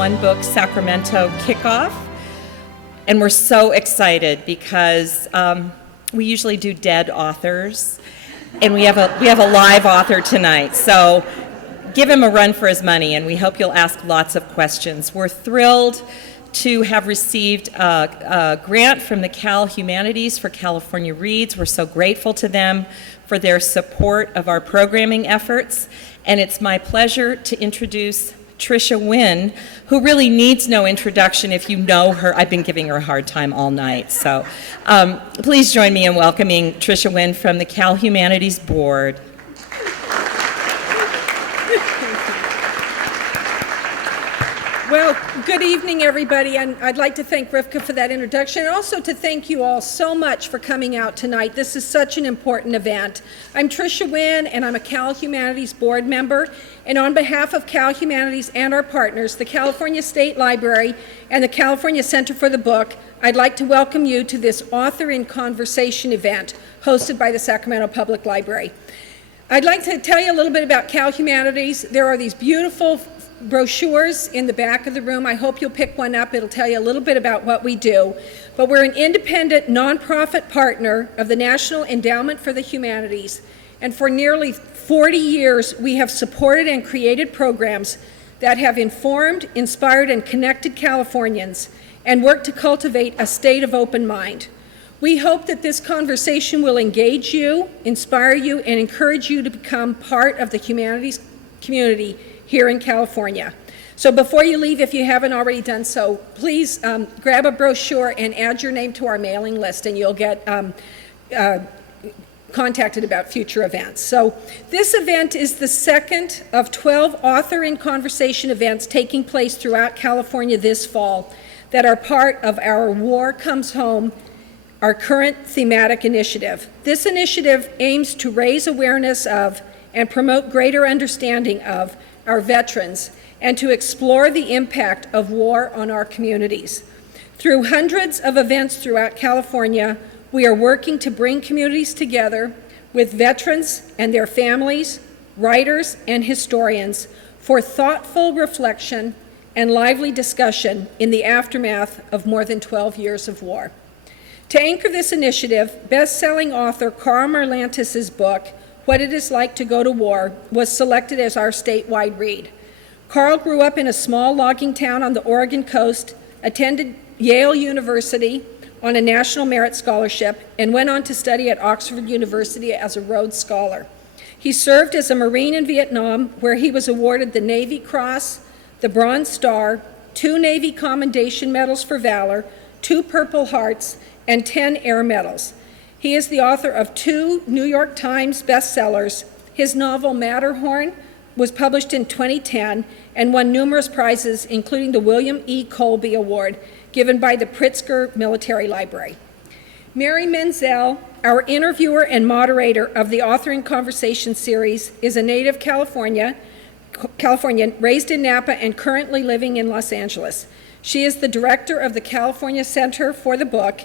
One Book Sacramento kickoff. And we're so excited because we usually do dead authors, and we have a live author tonight. So give him a run for his money, and we hope you'll ask lots of questions. We're thrilled to have received a grant from the Cal Humanities for California Reads. We're so grateful to them for their support of our programming efforts. And it's my pleasure to introduce Tricia Wynn, who really needs no introduction if you know her. I've been giving her a hard time all night. So please join me in welcoming Tricia Wynn from the Cal Humanities Board. Well, good evening, everybody, and I'd like to thank Rivka for that introduction, and also to thank you all so much for coming out tonight. This is such an important event. I'm Tricia Wynn, and I'm a Cal Humanities board member, and on behalf of Cal Humanities and our partners, the California State Library and the California Center for the Book, I'd like to welcome you to this Author in Conversation event hosted by the Sacramento Public Library. I'd like to tell you a little bit about Cal Humanities. There are these beautiful brochures in the back of the room. I hope you'll pick one up. It'll tell you a little bit about what we do. But we're an independent nonprofit partner of the National Endowment for the Humanities. And for nearly 40 years, we have supported and created programs that have informed, inspired, and connected Californians and worked to cultivate a state of open mind. We hope that this conversation will engage you, inspire you, and encourage you to become part of the humanities community here in California. So before you leave, if you haven't already done so, please grab a brochure and add your name to our mailing list, and you'll get contacted about future events. So this event is the second of 12 Author in Conversation events taking place throughout California this fall that are part of our War Comes Home, our current thematic initiative. This initiative aims to raise awareness of and promote greater understanding of our veterans and to explore the impact of war on our communities. Through hundreds of events throughout California, we are working to bring communities together with veterans and their families, writers, and historians for thoughtful reflection and lively discussion in the aftermath of more than 12 years of war. To anchor this initiative, best-selling author Karl Marlantes' book, What It Is Like to Go to War, was selected as our statewide read. Karl grew up in a small logging town on the Oregon coast, attended Yale University on a National Merit Scholarship, and went on to study at Oxford University as a Rhodes Scholar. He served as a Marine in Vietnam, where he was awarded the Navy Cross, the Bronze Star, 2 Navy Commendation Medals for Valor, 2 Purple Hearts, and 10 Air Medals. He is the author of 2 New York Times bestsellers. His novel Matterhorn was published in 2010 and won numerous prizes, including the William E. Colby Award given by the Pritzker Military Library. Mary Menzel, our interviewer and moderator of the Author in Conversation series, is a native Californian, raised in Napa and currently living in Los Angeles. She is the director of the California Center for the Book,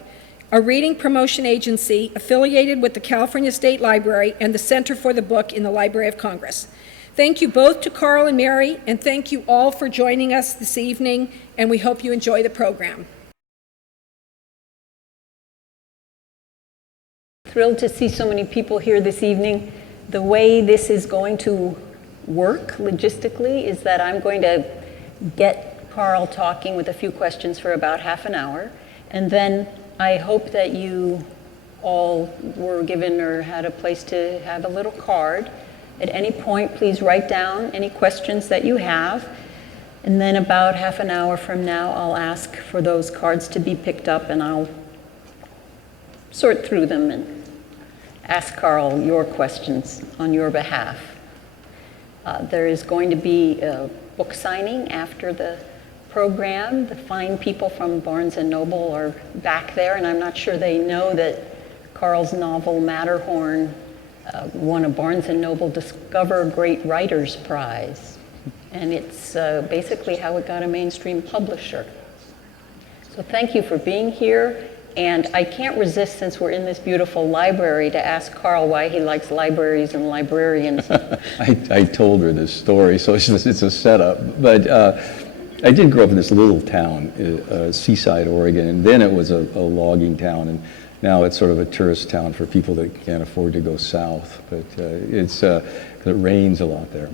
a reading promotion agency affiliated with the California State Library and the Center for the Book in the Library of Congress. Thank you both to Karl and Mary, and thank you all for joining us this evening, and we hope you enjoy the program. Thrilled to see so many people here this evening. The way this is going to work logistically is that I'm going to get Karl talking with a few questions for about half an hour, and then I hope that you all were given or had a place to have a little card. At any point, please write down any questions that you have. And then about half an hour from now, I'll ask for those cards to be picked up, and I'll sort through them and ask Karl your questions on your behalf. There is going to be a book signing after the program. The fine people from Barnes & Noble are back there, and I'm not sure they know that Karl's novel Matterhorn won a Barnes & Noble Discover Great Writers Prize, and it's basically how it got a mainstream publisher. So thank you for being here, and I can't resist, since we're in this beautiful library, to ask Karl why he likes libraries and librarians. I told her this story, so it's a setup, but I did grow up in this little town, Seaside, Oregon, and then it was a logging town, and now it's sort of a tourist town for people that can't afford to go south. But it's 'cause it rains a lot there.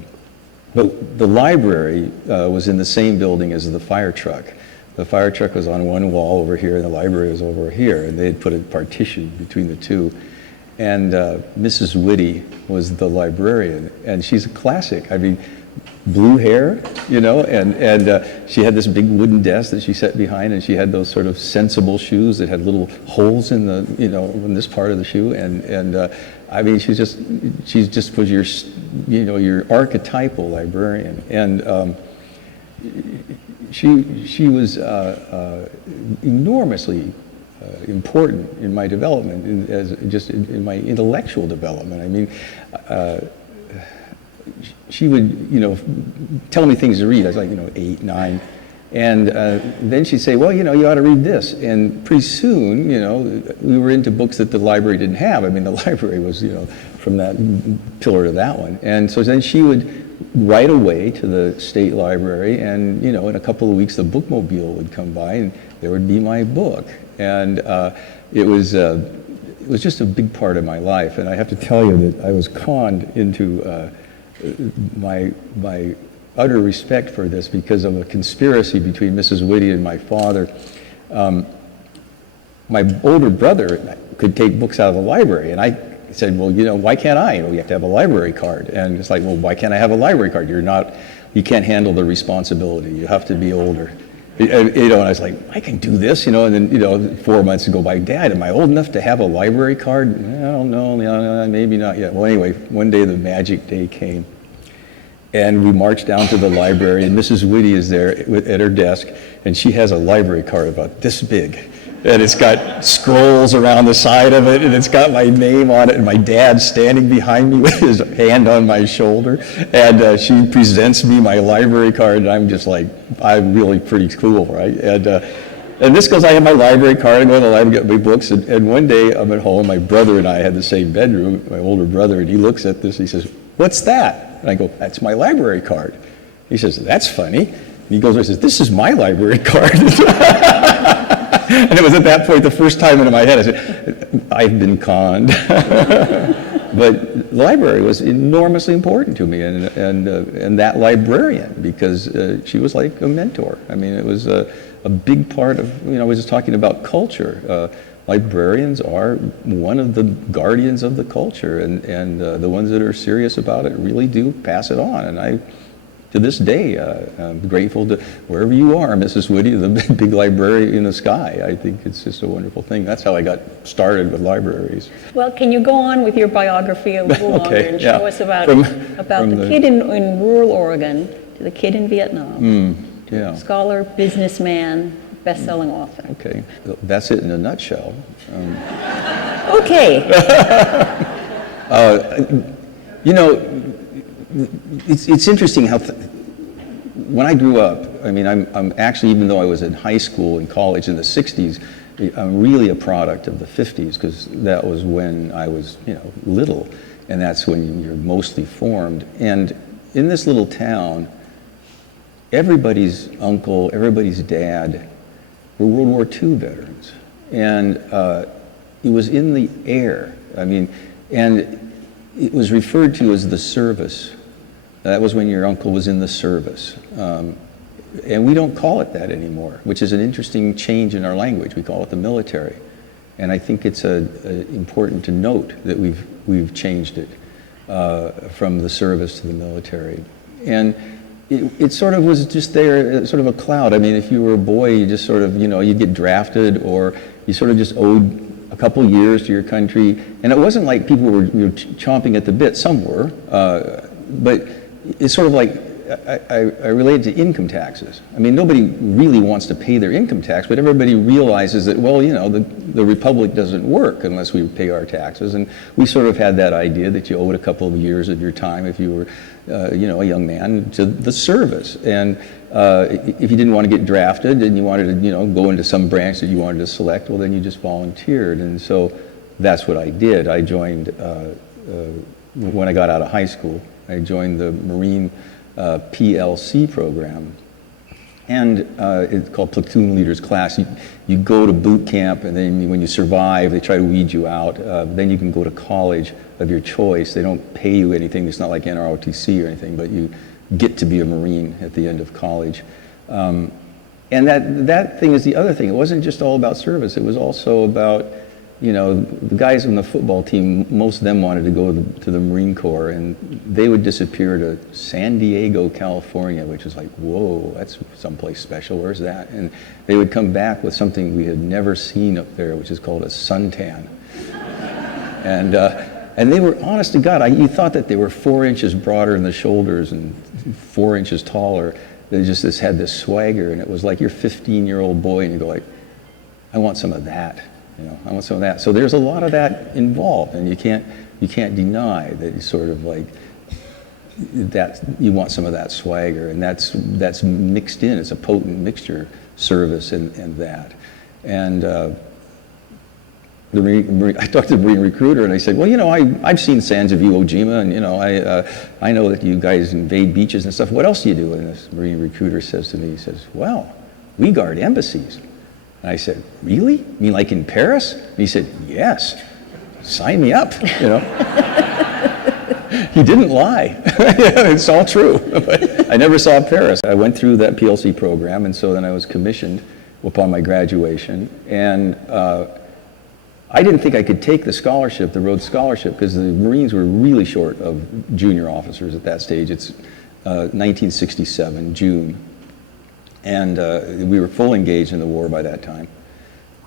But the library was in the same building as the fire truck. The fire truck was on one wall over here, and the library was over here, and they had put a partition between the two. And Mrs. Whitty was the librarian, and she's a classic. I mean, blue hair, you know, and she had this big wooden desk that she sat behind, and she had those sort of sensible shoes that had little holes in the, you know, in this part of the shoe, and I mean, she just was your, you know, your archetypal librarian, and she was enormously important in my development, in my intellectual development. I mean, she would, you know, tell me things to read. I was like, you know, 8, 9. And then she'd say, well, you know, you ought to read this. And pretty soon, you know, we were into books that the library didn't have. I mean, the library was, you know, from that pillar to that one. And so then she would write away to the state library, and, you know, in a couple of weeks, the bookmobile would come by, and there would be my book. And it was just a big part of my life. And I have to tell you that I was conned into my utter respect for this because of a conspiracy between Mrs. Whitty and my father. My older brother could take books out of the library, and I said, well, you know, why can't I? You know, we have to have a library card. And it's like, well, why can't I have a library card? You can't handle the responsibility. You have to be older. You know, and I was like, I can do this, you know, and then, you know, 4 months go by, Dad, am I old enough to have a library card? I don't know, maybe not yet. Well, anyway, one day the magic day came. And we marched down to the library, and Mrs. Whitty is there at her desk, and she has a library card about this big. And it's got scrolls around the side of it, and it's got my name on it, and my dad's standing behind me with his hand on my shoulder. And she presents me my library card, and I'm just like, I'm really pretty cool, right? And this goes, I have my library card, I go to the library, get my books, and one day I'm at home, my brother and I had the same bedroom, my older brother, and he looks at this, and he says, what's that? And I go, that's my library card. He says, that's funny. And he goes and says, this is my library card. And it was at that point, the first time into my head, I said, I've been conned. But the library was enormously important to me, and that librarian, because she was like a mentor. I mean, it was a big part of, you know, I was just talking about culture. Librarians are one of the guardians of the culture, and the ones that are serious about it really do pass it on. And I, to this day, I'm grateful to wherever you are, Mrs. Whitty, the big library in the sky. I think it's just a wonderful thing. That's how I got started with libraries. Well, can you go on with your biography a little longer and show us about the kid in rural Oregon to the kid in Vietnam? Yeah. Scholar, businessman, best-selling author. Okay, that's it in a nutshell. Okay. You know, it's interesting how when I grew up, I mean, I'm actually, even though I was in high school and college in the 60s, I'm really a product of the 50s, because that was when I was, you know, little, and that's when you're mostly formed. And in this little town, everybody's uncle, everybody's dad were World War II veterans. And it was in the air. I mean, and it was referred to as the service. That was when your uncle was in the service. And we don't call it that anymore, which is an interesting change in our language. We call it the military. And I think it's important to note that we've changed it from the service to the military. And it sort of was just there, sort of a cloud. I mean, if you were a boy, you just sort of, you know, you'd get drafted, or you sort of just owed a couple years to your country. And it wasn't like people were chomping at the bit. Some were, but it's sort of like, I relate to income taxes. I mean, nobody really wants to pay their income tax, but everybody realizes that, well, you know, the republic doesn't work unless we pay our taxes. And we sort of had that idea that you owed a couple of years of your time if you were, you know, a young man, to the service. And if you didn't want to get drafted and you wanted to, you know, go into some branch that you wanted to select, well, then you just volunteered. And so that's what I did. I joined, when I got out of high school, I joined the Marine PLC program. And it's called platoon leaders class. You go to boot camp, and then when you survive, they try to weed you out. Then you can go to college of your choice. They don't pay you anything. It's not like NROTC or anything, but you get to be a Marine at the end of college. And that thing is the other thing. It wasn't just all about service. It was also about, you know, the guys on the football team, most of them wanted to go to the Marine Corps, and they would disappear to San Diego, California, which is like, whoa, that's someplace special. Where's that? And they would come back with something we had never seen up there, which is called a suntan. And they were, honest to God, you thought that they were 4 inches broader in the shoulders and 4 inches taller. They just had this swagger, and it was like you're a 15-year-old boy, and you go like, I want some of that. You know, I want some of that. So there's a lot of that involved, and you can't deny that you sort of like that. You want some of that swagger, and that's mixed in. It's a potent mixture, service and that. And I talked to the Marine recruiter, and I said, well, you know, I've seen Sands of Iwo Jima, and you know, I know that you guys invade beaches and stuff. What else do you do? And this Marine recruiter says to me, he says, well, we guard embassies. And I said, really? You mean like in Paris? And he said, yes. Sign me up, you know. He didn't lie. It's all true. But I never saw Paris. I went through that PLC program, and so then I was commissioned upon my graduation. And I didn't think I could take the scholarship, the Rhodes Scholarship, because the Marines were really short of junior officers at that stage. It's 1967, June. And we were full engaged in the war by that time.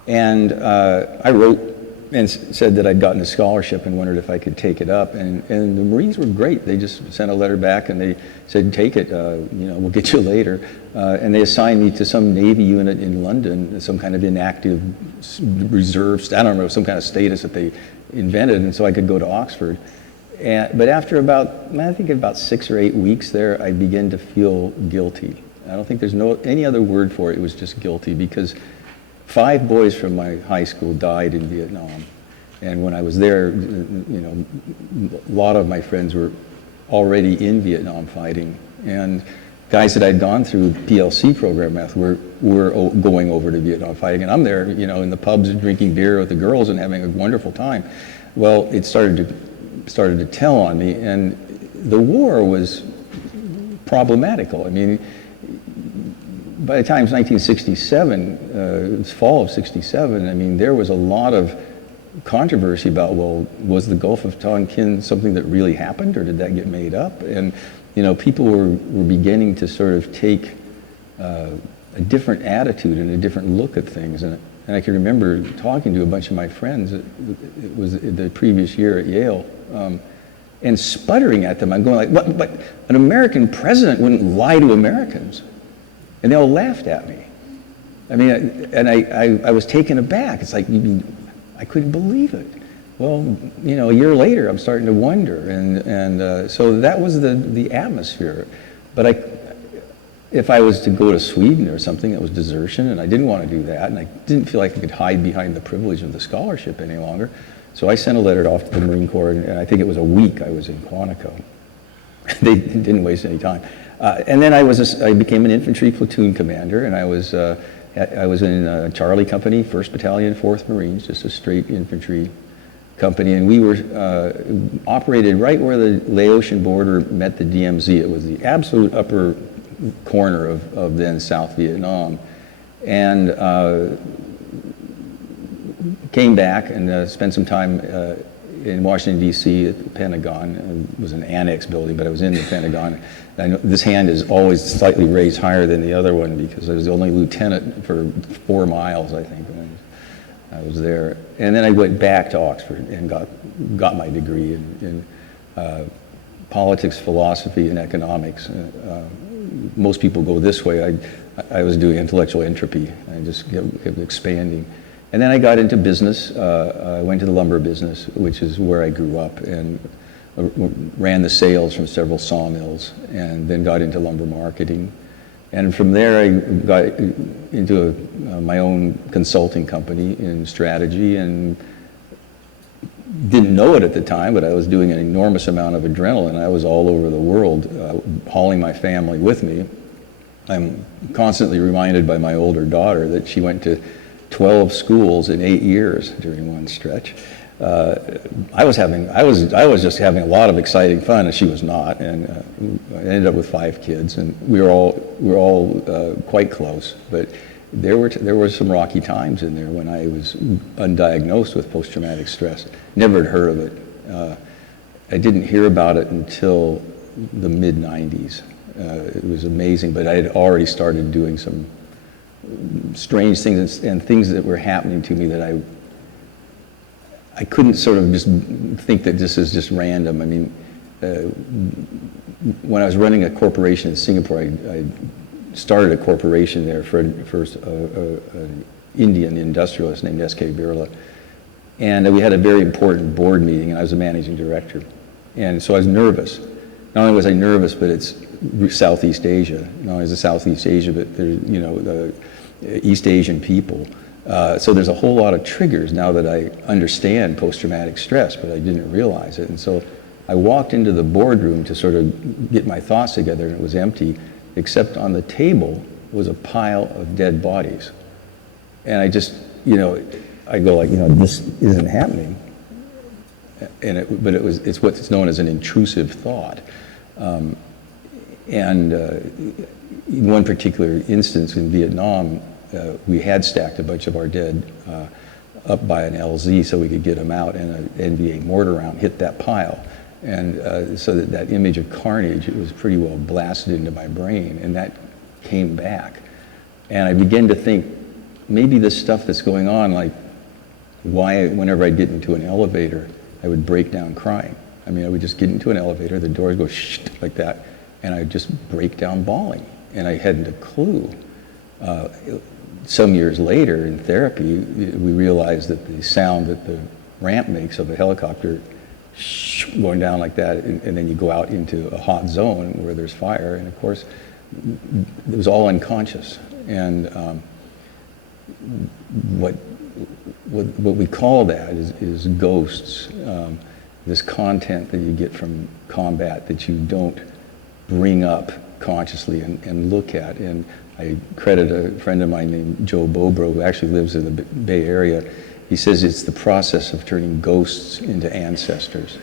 And I wrote and said that I'd gotten a scholarship and wondered if I could take it up. And the Marines were great. They just sent a letter back and they said, take it, you know, we'll get you later. And they assigned me to some Navy unit in London, some kind of inactive reserve, I don't know, some kind of status that they invented, and so I could go to Oxford. But after I think about 6 or 8 weeks there, I began to feel guilty. I don't think there's any other word for it. It was just guilty, because 5 boys from my high school died in Vietnam. And when I was there, you know, a lot of my friends were already in Vietnam fighting. And guys that I'd gone through PLC program with were going over to Vietnam fighting. And I'm there, you know, in the pubs drinking beer with the girls and having a wonderful time. Well, it started to tell on me, and the war was problematical. I mean, by the time it was 1967, it was fall of 67, I mean, there was a lot of controversy about, well, was the Gulf of Tonkin something that really happened, or did that get made up? And, you know, people were beginning to sort of take a different attitude and a different look at things. And I can remember talking to a bunch of my friends, it was the previous year at Yale, and sputtering at them. I'm going like, what, but an American president wouldn't lie to Americans. And they all laughed at me. I mean, and I was taken aback. It's like, I couldn't believe it. Well, you know, a year later, I'm starting to wonder. And so that was the atmosphere. But if I was to go to Sweden or something, that was desertion, and I didn't want to do that, and I didn't feel like I could hide behind the privilege of the scholarship any longer. So I sent a letter off to the Marine Corps, and I think it was a week I was in Quantico. They didn't waste any time. And then I became an infantry platoon commander, and I was in Charlie Company, 1st Battalion, 4th Marines, just a straight infantry company, and we were operated right where the Laotian border met the DMZ. It was the absolute upper corner of then South Vietnam, and came back and spent some time in Washington, D.C. at the Pentagon. It was an annex building, but I was in the Pentagon. I know this hand is always slightly raised higher than the other one, because I was the only lieutenant for 4 miles, I think, when I was there. And then I went back to Oxford and got my degree in politics, philosophy, and economics. Most people go this way. I was doing intellectual entropy. I just kept expanding. And then I got into business. I went to the lumber business, which is where I grew up, and ran the sales from several sawmills, and then got into lumber marketing. And from there, I got into my own consulting company in strategy, and didn't know it at the time, but I was doing an enormous amount of adrenaline. I was all over the world, hauling my family with me. I'm constantly reminded by my older daughter that she went to 12 schools in 8 years during one stretch. I was just having a lot of exciting fun, and she was not. And I ended up with 5 kids, and we were all quite close. But there were some rocky times in there when I was undiagnosed with post-traumatic stress. Never had heard of it. I didn't hear about it until the mid-90s. It was amazing, but I had already started doing some strange things and things that were happening to me that I couldn't sort of just think that this is just random. I mean, when I was running a corporation in Singapore, I started a corporation there for an Indian industrialist named S.K. Birla. And we had a very important board meeting, and I was the managing director. And so I was nervous. Not only was I nervous, but it's Southeast Asia. Not only is it Southeast Asia, but there's, the East Asian people. So there's a whole lot of triggers now that I understand post-traumatic stress, but I didn't realize it. And so I walked into the boardroom to sort of get my thoughts together, and it was empty, except on the table was a pile of dead bodies. And I just, I go like, this isn't happening. But it's what's known as an intrusive thought. In one particular instance in Vietnam, we had stacked a bunch of our dead up by an LZ so we could get them out, and an NVA mortar round hit that pile. And so that image of carnage, it was pretty well blasted into my brain, and that came back. And I began to think, maybe this stuff that's going on, like why whenever I'd get into an elevator, I would break down crying. I mean, I would just get into an elevator, the doors go shh like that, and I'd just break down bawling. And I hadn't a clue. Some years later in therapy, we realized that the sound that the ramp makes of a helicopter going down like that, and then you go out into a hot zone where there's fire, and of course, it was all unconscious. And what we call that is ghosts, this content that you get from combat that you don't bring up consciously and look at. And I credit a friend of mine named Joe Bobro, who actually lives in the Bay Area. He says it's the process of turning ghosts into ancestors.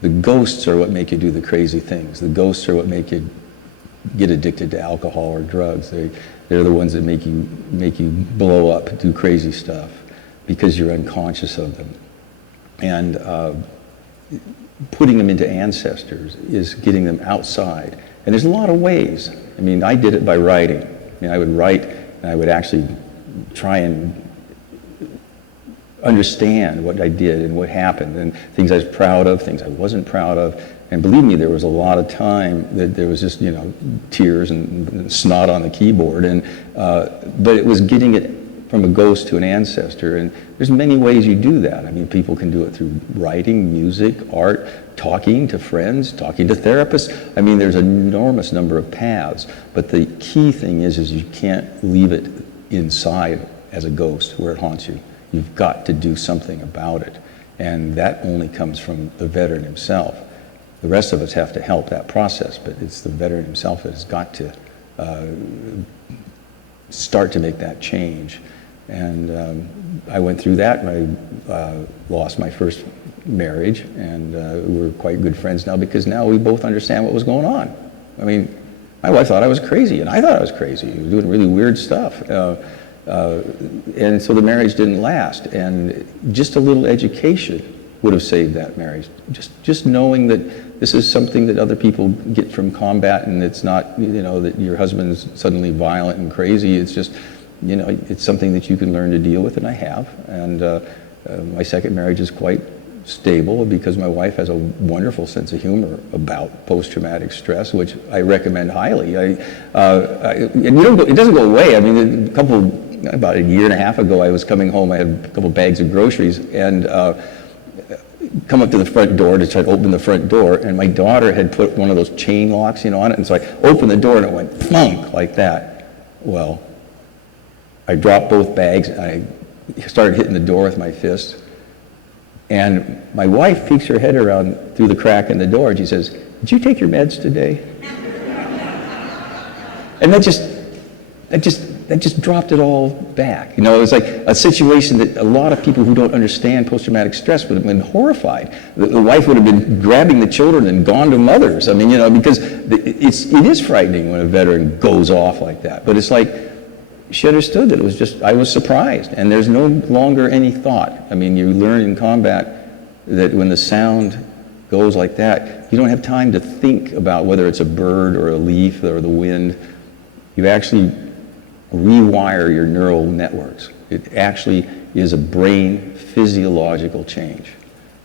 The ghosts are what make you do the crazy things. The ghosts are what make you get addicted to alcohol or drugs. They're the ones that make you blow up, do crazy stuff, because you're unconscious of them. And putting them into ancestors is getting them outside. And there's a lot of ways. I mean, I did it by writing. I mean, I would write, and I would actually try and understand what I did and what happened, and things I was proud of, things I wasn't proud of. And believe me, there was a lot of time that there was just, tears and snot on the keyboard. But it was getting it from a ghost to an ancestor. And there's many ways you do that. I mean, people can do it through writing, music, art, talking to friends, talking to therapists. I mean, there's an enormous number of paths. But the key thing is you can't leave it inside as a ghost where it haunts you. You've got to do something about it. And that only comes from the veteran himself. The rest of us have to help that process, but it's the veteran himself that has got to start to make that change. And I went through that, and I lost my first marriage, and we're quite good friends now because now we both understand what was going on. I mean, my wife thought I was crazy, and I thought I was crazy. I was doing really weird stuff. And so the marriage didn't last, and just a little education would have saved that marriage. Just knowing that this is something that other people get from combat, and it's not, that your husband's suddenly violent and crazy. It's just, it's something that you can learn to deal with, and I have. And my second marriage is quite stable because my wife has a wonderful sense of humor about post-traumatic stress, which I recommend highly. And it doesn't go away. I mean, about a year and a half ago, I was coming home. I had a couple bags of groceries, and come up to the front door to try to open the front door, and my daughter had put one of those chain locks, on it, and so I opened the door and it went thunk like that. Well, I dropped both bags and I started hitting the door with my fist, and my wife peeks her head around through the crack in the door and she says, "Did you take your meds today?" And that just dropped it all back. You know, it was like a situation that a lot of people who don't understand post-traumatic stress would have been horrified. The wife would have been grabbing the children and gone to mothers. I mean, you know, because it is frightening when a veteran goes off like that. But it's like, she understood that it was just, I was surprised. And there's no longer any thought. I mean, you learn in combat that when the sound goes like that, you don't have time to think about whether it's a bird or a leaf or the wind. You actually rewire your neural networks. It actually is a brain physiological change.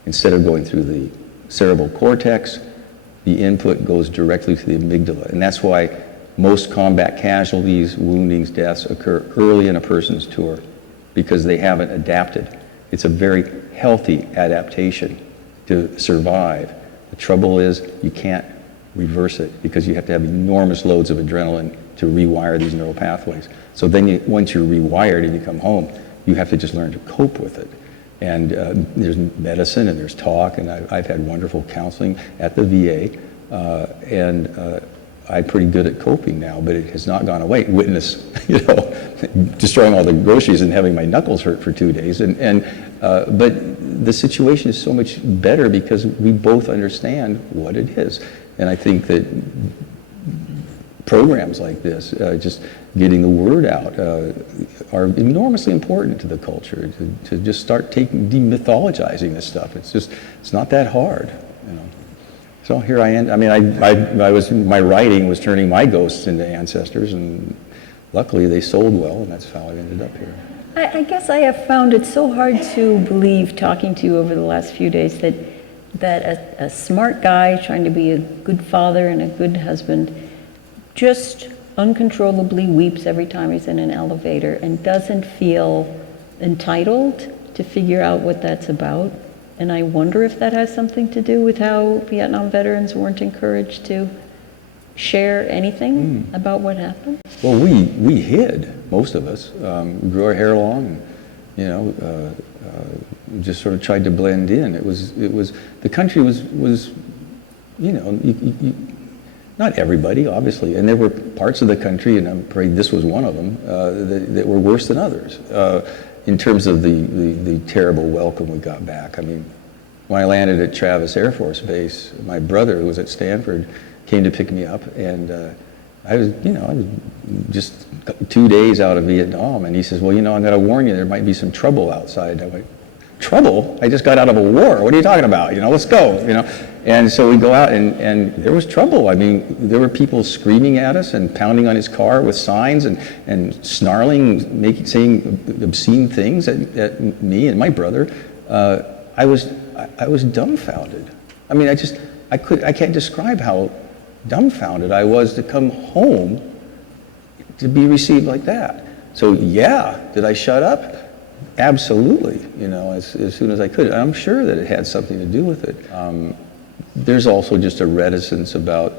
Instead of going through the cerebral cortex, the input goes directly to the amygdala. And that's why most combat casualties, woundings, deaths occur early in a person's tour, because they haven't adapted. It's a very healthy adaptation to survive. The trouble is you can't reverse it because you have to have enormous loads of adrenaline to rewire these neural pathways. So then once you're rewired and you come home, you have to just learn to cope with it. And there's medicine and there's talk, and I've had wonderful counseling at the VA, and I'm pretty good at coping now, but it has not gone away. Witness, you know, destroying all the groceries and having my knuckles hurt for 2 days. But the situation is so much better because we both understand what it is. And I think that programs like this, just getting the word out, are enormously important to the culture, to just start demythologizing this stuff. It's not that hard, you know. So here I am. I mean, my writing was turning my ghosts into ancestors, and luckily they sold well, and that's how I ended up here. I guess I have found it so hard to believe, talking to you over the last few days, that a smart guy trying to be a good father and a good husband just uncontrollably weeps every time he's in an elevator and doesn't feel entitled to figure out what that's about. And I wonder if that has something to do with how Vietnam veterans weren't encouraged to share anything about what happened. Well, we hid, most of us. Grew our hair long, and, you know, just sort of tried to blend in. It was the country was you know, not everybody, obviously, and there were parts of the country, and I'm afraid this was one of them, that were worse than others. In terms of the terrible welcome we got back. I mean, when I landed at Travis Air Force Base, my brother, who was at Stanford, came to pick me up, and I was just 2 days out of Vietnam, and he says, well, you know, I'm going to warn you, there might be some trouble outside. I went, trouble? I just got out of a war. What are you talking about? You know, let's go, you know. And so we go out, and there was trouble. I mean, there were people screaming at us and pounding on his car with signs and snarling, saying obscene things at me and my brother. I was dumbfounded. I mean, I can't describe how dumbfounded I was to come home to be received like that. So yeah, did I shut up? Absolutely, you know, as soon as I could. I'm sure that it had something to do with it. There's also just a reticence about,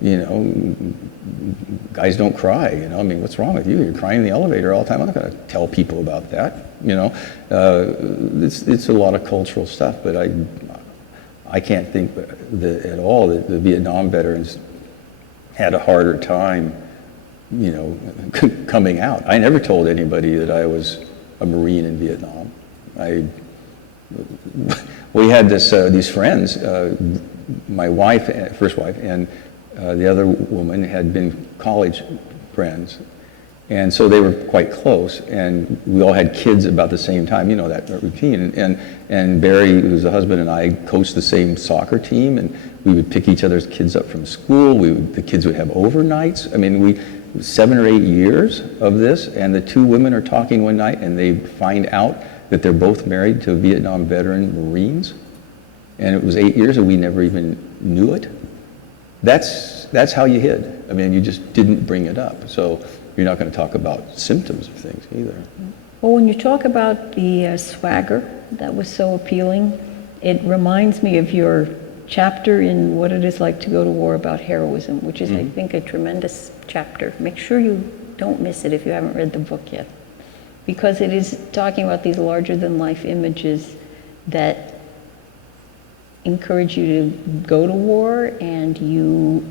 you know, guys don't cry, you know. I mean, what's wrong with you? You're crying in the elevator all the time. I'm not going to tell people about that, you know. It's a lot of cultural stuff, but I can't think at all that the Vietnam veterans had a harder time, you know, coming out. I never told anybody that I was a Marine in Vietnam. We had these friends, my wife, first wife, and the other woman had been college friends. And so they were quite close, and we all had kids about the same time, you know, that routine. And Barry, who was the husband, and I coached the same soccer team, and we would pick each other's kids up from school. The kids would have overnights. I mean, 7 or 8 years of this, and the two women are talking one night, and they find out that they're both married to Vietnam veteran Marines. And it was 8 years, and we never even knew it. That's how you hid. I mean, you just didn't bring it up. So you're not going to talk about symptoms of things either. Well, when you talk about the swagger that was so appealing, it reminds me of your chapter in What It Is Like to Go to War about heroism, which is, I think, a tremendous chapter. Make sure you don't miss it if you haven't read the book yet, because it is talking about these larger-than-life images that encourage you to go to war, and you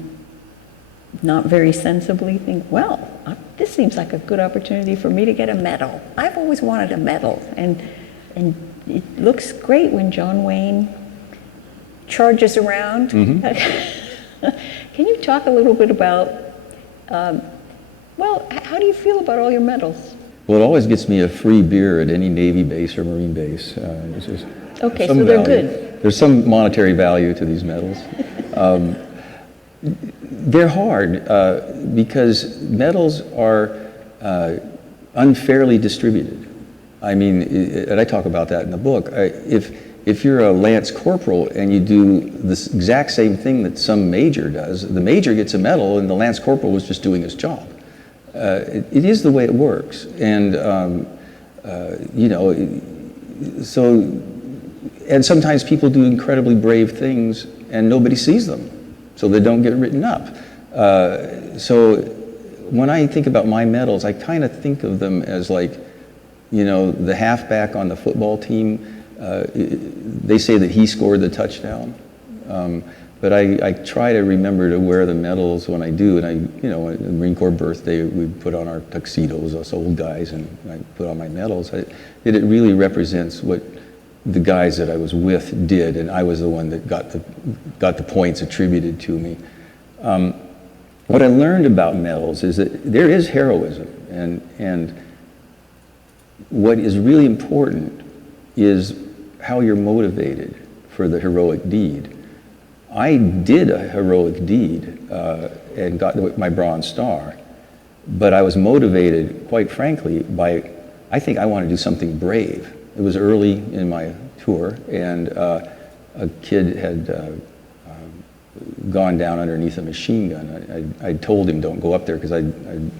not very sensibly think, well, this seems like a good opportunity for me to get a medal. I've always wanted a medal. And it looks great when John Wayne charges around. Can you talk a little bit about, well, how do you feel about all your medals? Well, it always gets me a free beer at any Navy base or Marine base. Okay, some so they're value. good. There's some monetary value to these medals. They're hard because medals are unfairly distributed. I mean, and I talk about that in the book. If you're a lance corporal and you do this exact same thing that some major does, the major gets a medal and the lance corporal was just doing his job. It is the way it works. And, and sometimes people do incredibly brave things and nobody sees them, so they don't get written up. So when I think about my medals, I kind of think of them as like, the halfback on the football team. They say that he scored the touchdown. But I try to remember to wear the medals when I do, and at the Marine Corps birthday, we put on our tuxedos, us old guys, and I put on my medals. It really represents what the guys that I was with did, and I was the one that got the points attributed to me. What I learned about medals is that there is heroism, and what is really important is how you're motivated for the heroic deed. I did a heroic deed and got my Bronze Star, but I was motivated, quite frankly, by, I think I want to do something brave. It was early in my tour, and a kid had gone down underneath a machine gun. I told him don't go up there because the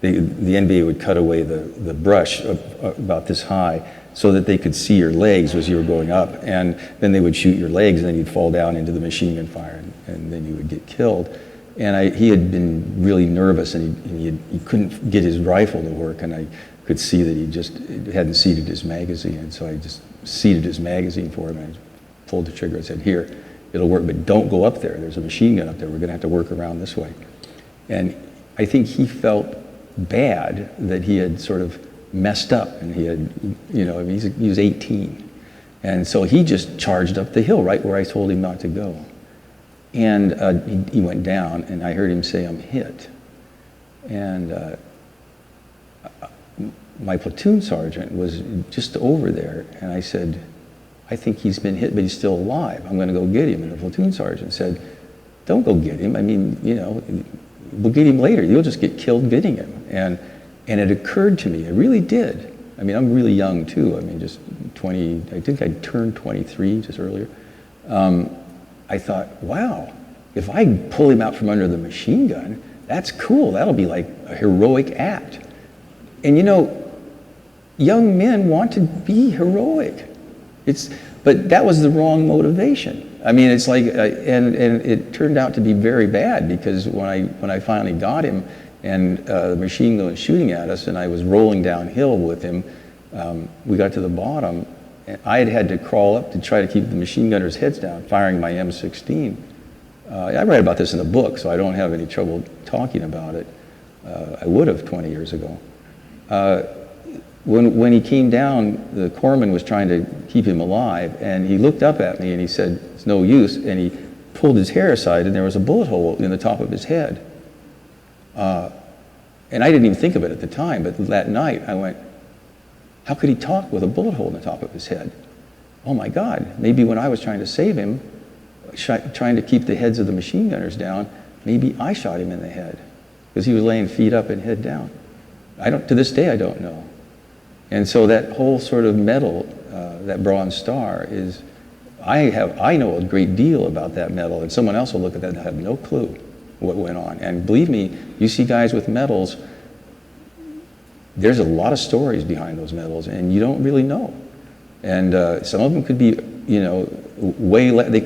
NBA would cut away the brush about this high so that they could see your legs as you were going up, and then they would shoot your legs, and then you'd fall down into the machine gun fire, and then you would get killed. And he had been really nervous, and he couldn't get his rifle to work, and I could see that he just hadn't seated his magazine, and so I just seated his magazine for him, and I pulled the trigger and said, "Here, it'll work, but don't go up there. There's a machine gun up there. We're going to have to work around this way." And I think he felt bad that he had sort of messed up, and he had, he was 18. And so he just charged up the hill right where I told him not to go. And he went down, and I heard him say, "I'm hit." And my platoon sergeant was just over there, and I said, "I think he's been hit, but he's still alive. I'm going to go get him." And the platoon sergeant said, "Don't go get him. I mean, we'll get him later. You'll just get killed getting him." And it occurred to me, it really did. I mean, I'm really young too. I mean, just 20, I think I turned 23 just earlier. I thought, wow, if I pull him out from under the machine gun, that's cool. That'll be like a heroic act. And young men want to be heroic. But that was the wrong motivation. I mean, it's like, and it turned out to be very bad, because when I finally got him, and the machine gun was shooting at us, and I was rolling downhill with him, we got to the bottom, and I had to crawl up to try to keep the machine gunners' heads down, firing my M16. I write about this in the book, so I don't have any trouble talking about it. I would have 20 years ago. When he came down, the corpsman was trying to keep him alive, and he looked up at me and he said, "It's no use," and he pulled his hair aside, and there was a bullet hole in the top of his head. And I didn't even think of it at the time, but that night I went, how could he talk with a bullet hole in the top of his head? Oh my God, maybe when I was trying to save him, trying to keep the heads of the machine gunners down, maybe I shot him in the head, because he was laying feet up and head down. To this day, I don't know. And so that whole sort of medal, that Bronze Star, is, I know a great deal about that medal, and someone else will look at that and have no clue what went on. And believe me, you see guys with medals, there's a lot of stories behind those medals, and you don't really know. And some of them could be,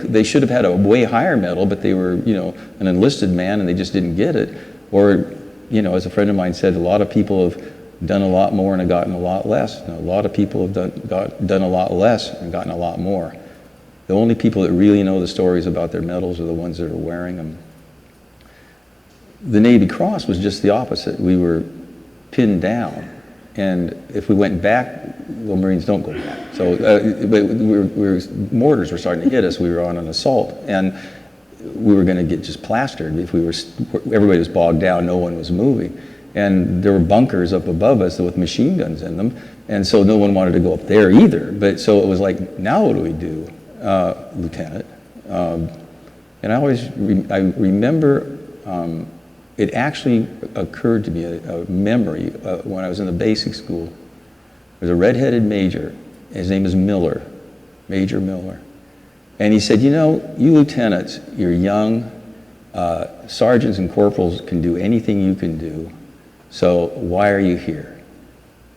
they should have had a way higher medal, but they were, an enlisted man and they just didn't get it. Or, as a friend of mine said, a lot of people have done a lot more and have gotten a lot less. And a lot of people have done a lot less and gotten a lot more. The only people that really know the stories about their medals are the ones that are wearing them. The Navy Cross was just the opposite. We were pinned down, and if we went back, well, Marines don't go back. So, but mortars were starting to hit us. We were on an assault, and we were going to get just plastered if we were. Everybody was bogged down. No one was moving, and there were bunkers up above us with machine guns in them, and so no one wanted to go up there either. But so it was like, now what do we do, Lieutenant? And I remember. It actually occurred to me, a memory, when I was in the basic school. There was a redheaded major. His name is Miller, Major Miller. And he said, you know, you lieutenants, you're young. Sergeants and corporals can do anything you can do. So why are you here?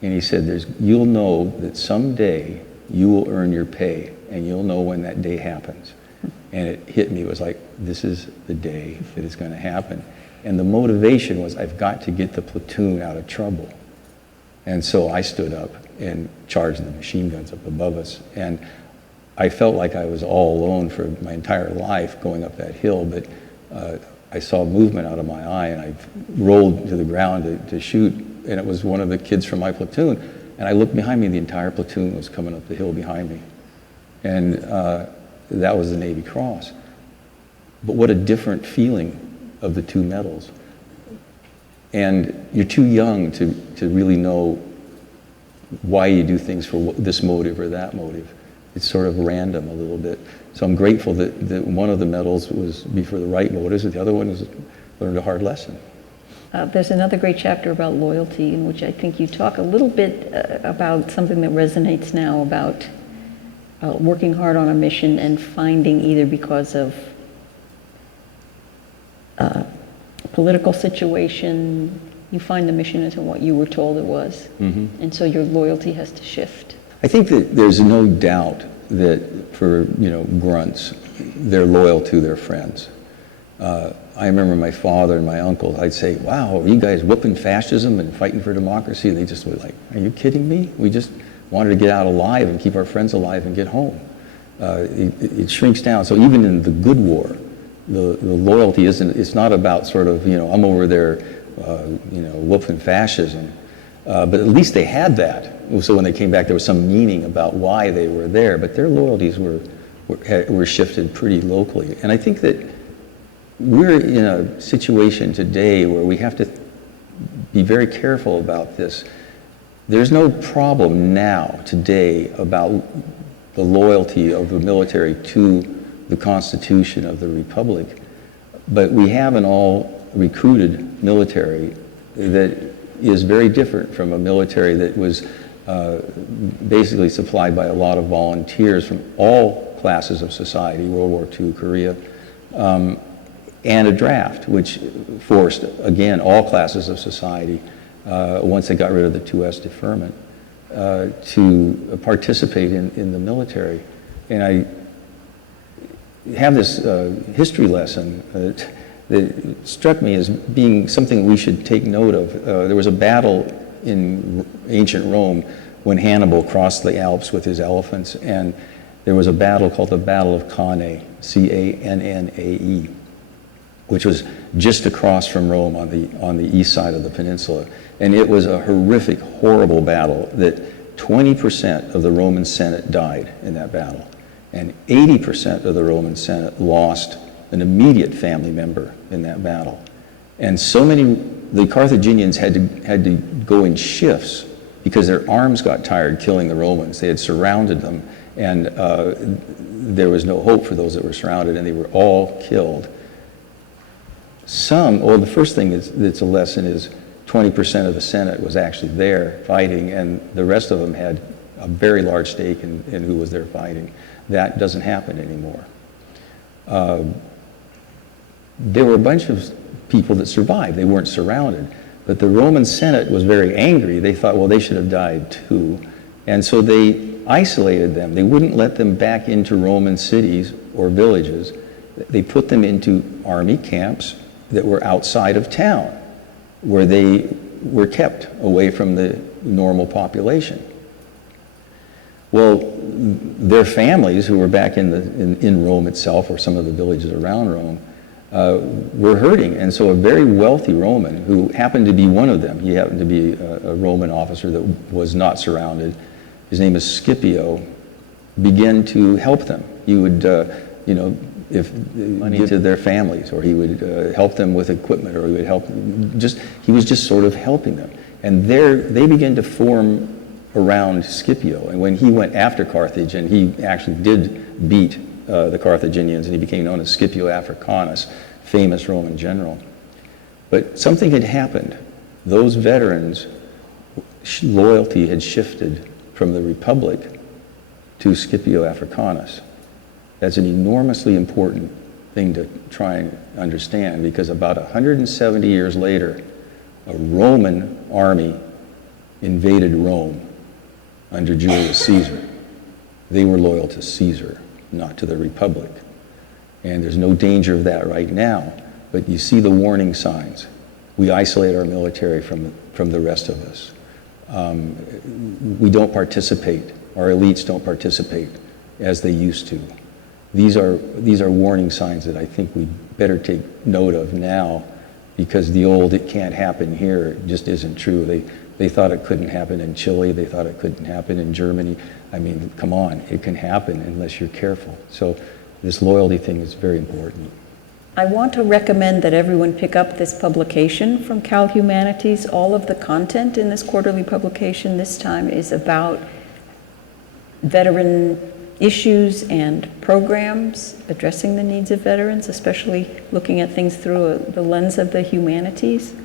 And he said, you'll know that someday you will earn your pay, and you'll know when that day happens. And it hit me. It was like, this is the day that it's going to happen. And the motivation was, I've got to get the platoon out of trouble. And so I stood up and charged the machine guns up above us. And I felt like I was all alone for my entire life going up that hill, but I saw movement out of my eye, and I rolled to the ground to shoot, and it was one of the kids from my platoon. And I looked behind me, and the entire platoon was coming up the hill behind me. And that was the Navy Cross. But what a different feeling of the two medals. And you're too young to really know why you do things for this motive or that motive. It's sort of random a little bit. So I'm grateful that one of the medals was be for the right motives, and the other one was learned a hard lesson. There's another great chapter about loyalty, in which I think you talk a little bit about something that resonates now about working hard on a mission and finding, either because of political situation, you find the mission isn't what you were told it was. Mm-hmm. And so your loyalty has to shift. I think that there's no doubt that for, grunts, they're loyal to their friends. I remember my father and my uncle, I'd say, wow, are you guys whooping fascism and fighting for democracy? And they just were like, are you kidding me? We just wanted to get out alive and keep our friends alive and get home. It shrinks down. So even in the good war, the loyalty it's not about sort of, I'm over there, whooping fascism. But at least they had that. So when they came back, there was some meaning about why they were there. But their loyalties were shifted pretty locally. And I think that we're in a situation today where we have to be very careful about this. There's no problem now, today, about the loyalty of the military to the Constitution of the Republic. But we have an all-recruited military that is very different from a military that was basically supplied by a lot of volunteers from all classes of society, World War II, Korea, and a draft, which forced, again, all classes of society, once they got rid of the 2S deferment, to participate in the military. And I have this history lesson that struck me as being something we should take note of. There was a battle in ancient Rome when Hannibal crossed the Alps with his elephants, and there was a battle called the Battle of Cannae, C-A-N-N-A-E, which was just across from Rome on the east side of the peninsula. And it was a horrific, horrible battle that 20% of the Roman Senate died in that battle. And 80% of the Roman Senate lost an immediate family member in that battle. And the Carthaginians had to go in shifts because their arms got tired killing the Romans. They had surrounded them, and there was no hope for those that were surrounded, and they were all killed. The first thing that's a lesson is 20% of the Senate was actually there fighting, and the rest of them had a very large stake in who was there fighting. That doesn't happen anymore. There were a bunch of people that survived. They weren't surrounded. But the Roman Senate was very angry. They thought, well, they should have died too. And so they isolated them. They wouldn't let them back into Roman cities or villages. They put them into army camps that were outside of town, where they were kept away from the normal population. Well, their families who were back in Rome itself, or some of the villages around Rome, were hurting. And so a very wealthy Roman, who happened to be one of them, he happened to be a Roman officer that was not surrounded, his name is Scipio, began to help them. He would, if money to their families, or he would help them with equipment, or he would help he was just sort of helping them. And they began to form around Scipio. And when he went after Carthage, and he actually did beat the Carthaginians, and he became known as Scipio Africanus, famous Roman general. But something had happened. Those veterans' loyalty had shifted from the Republic to Scipio Africanus. That's an enormously important thing to try and understand, because about 170 years later, a Roman army invaded Rome under Julius Caesar. They were loyal to Caesar, not to the Republic. And there's no danger of that right now, but you see the warning signs. We isolate our military from the rest of us. We don't participate. Our elites don't participate as they used to. These are warning signs that I think we better take note of now, because the old "it can't happen here" just isn't true. They thought it couldn't happen in Chile. They thought it couldn't happen in Germany. I mean, come on, it can happen unless you're careful. So this loyalty thing is very important. I want to recommend that everyone pick up this publication from Cal Humanities. All of the content in this quarterly publication this time is about veteran issues and programs addressing the needs of veterans, especially looking at things through the lens of the humanities.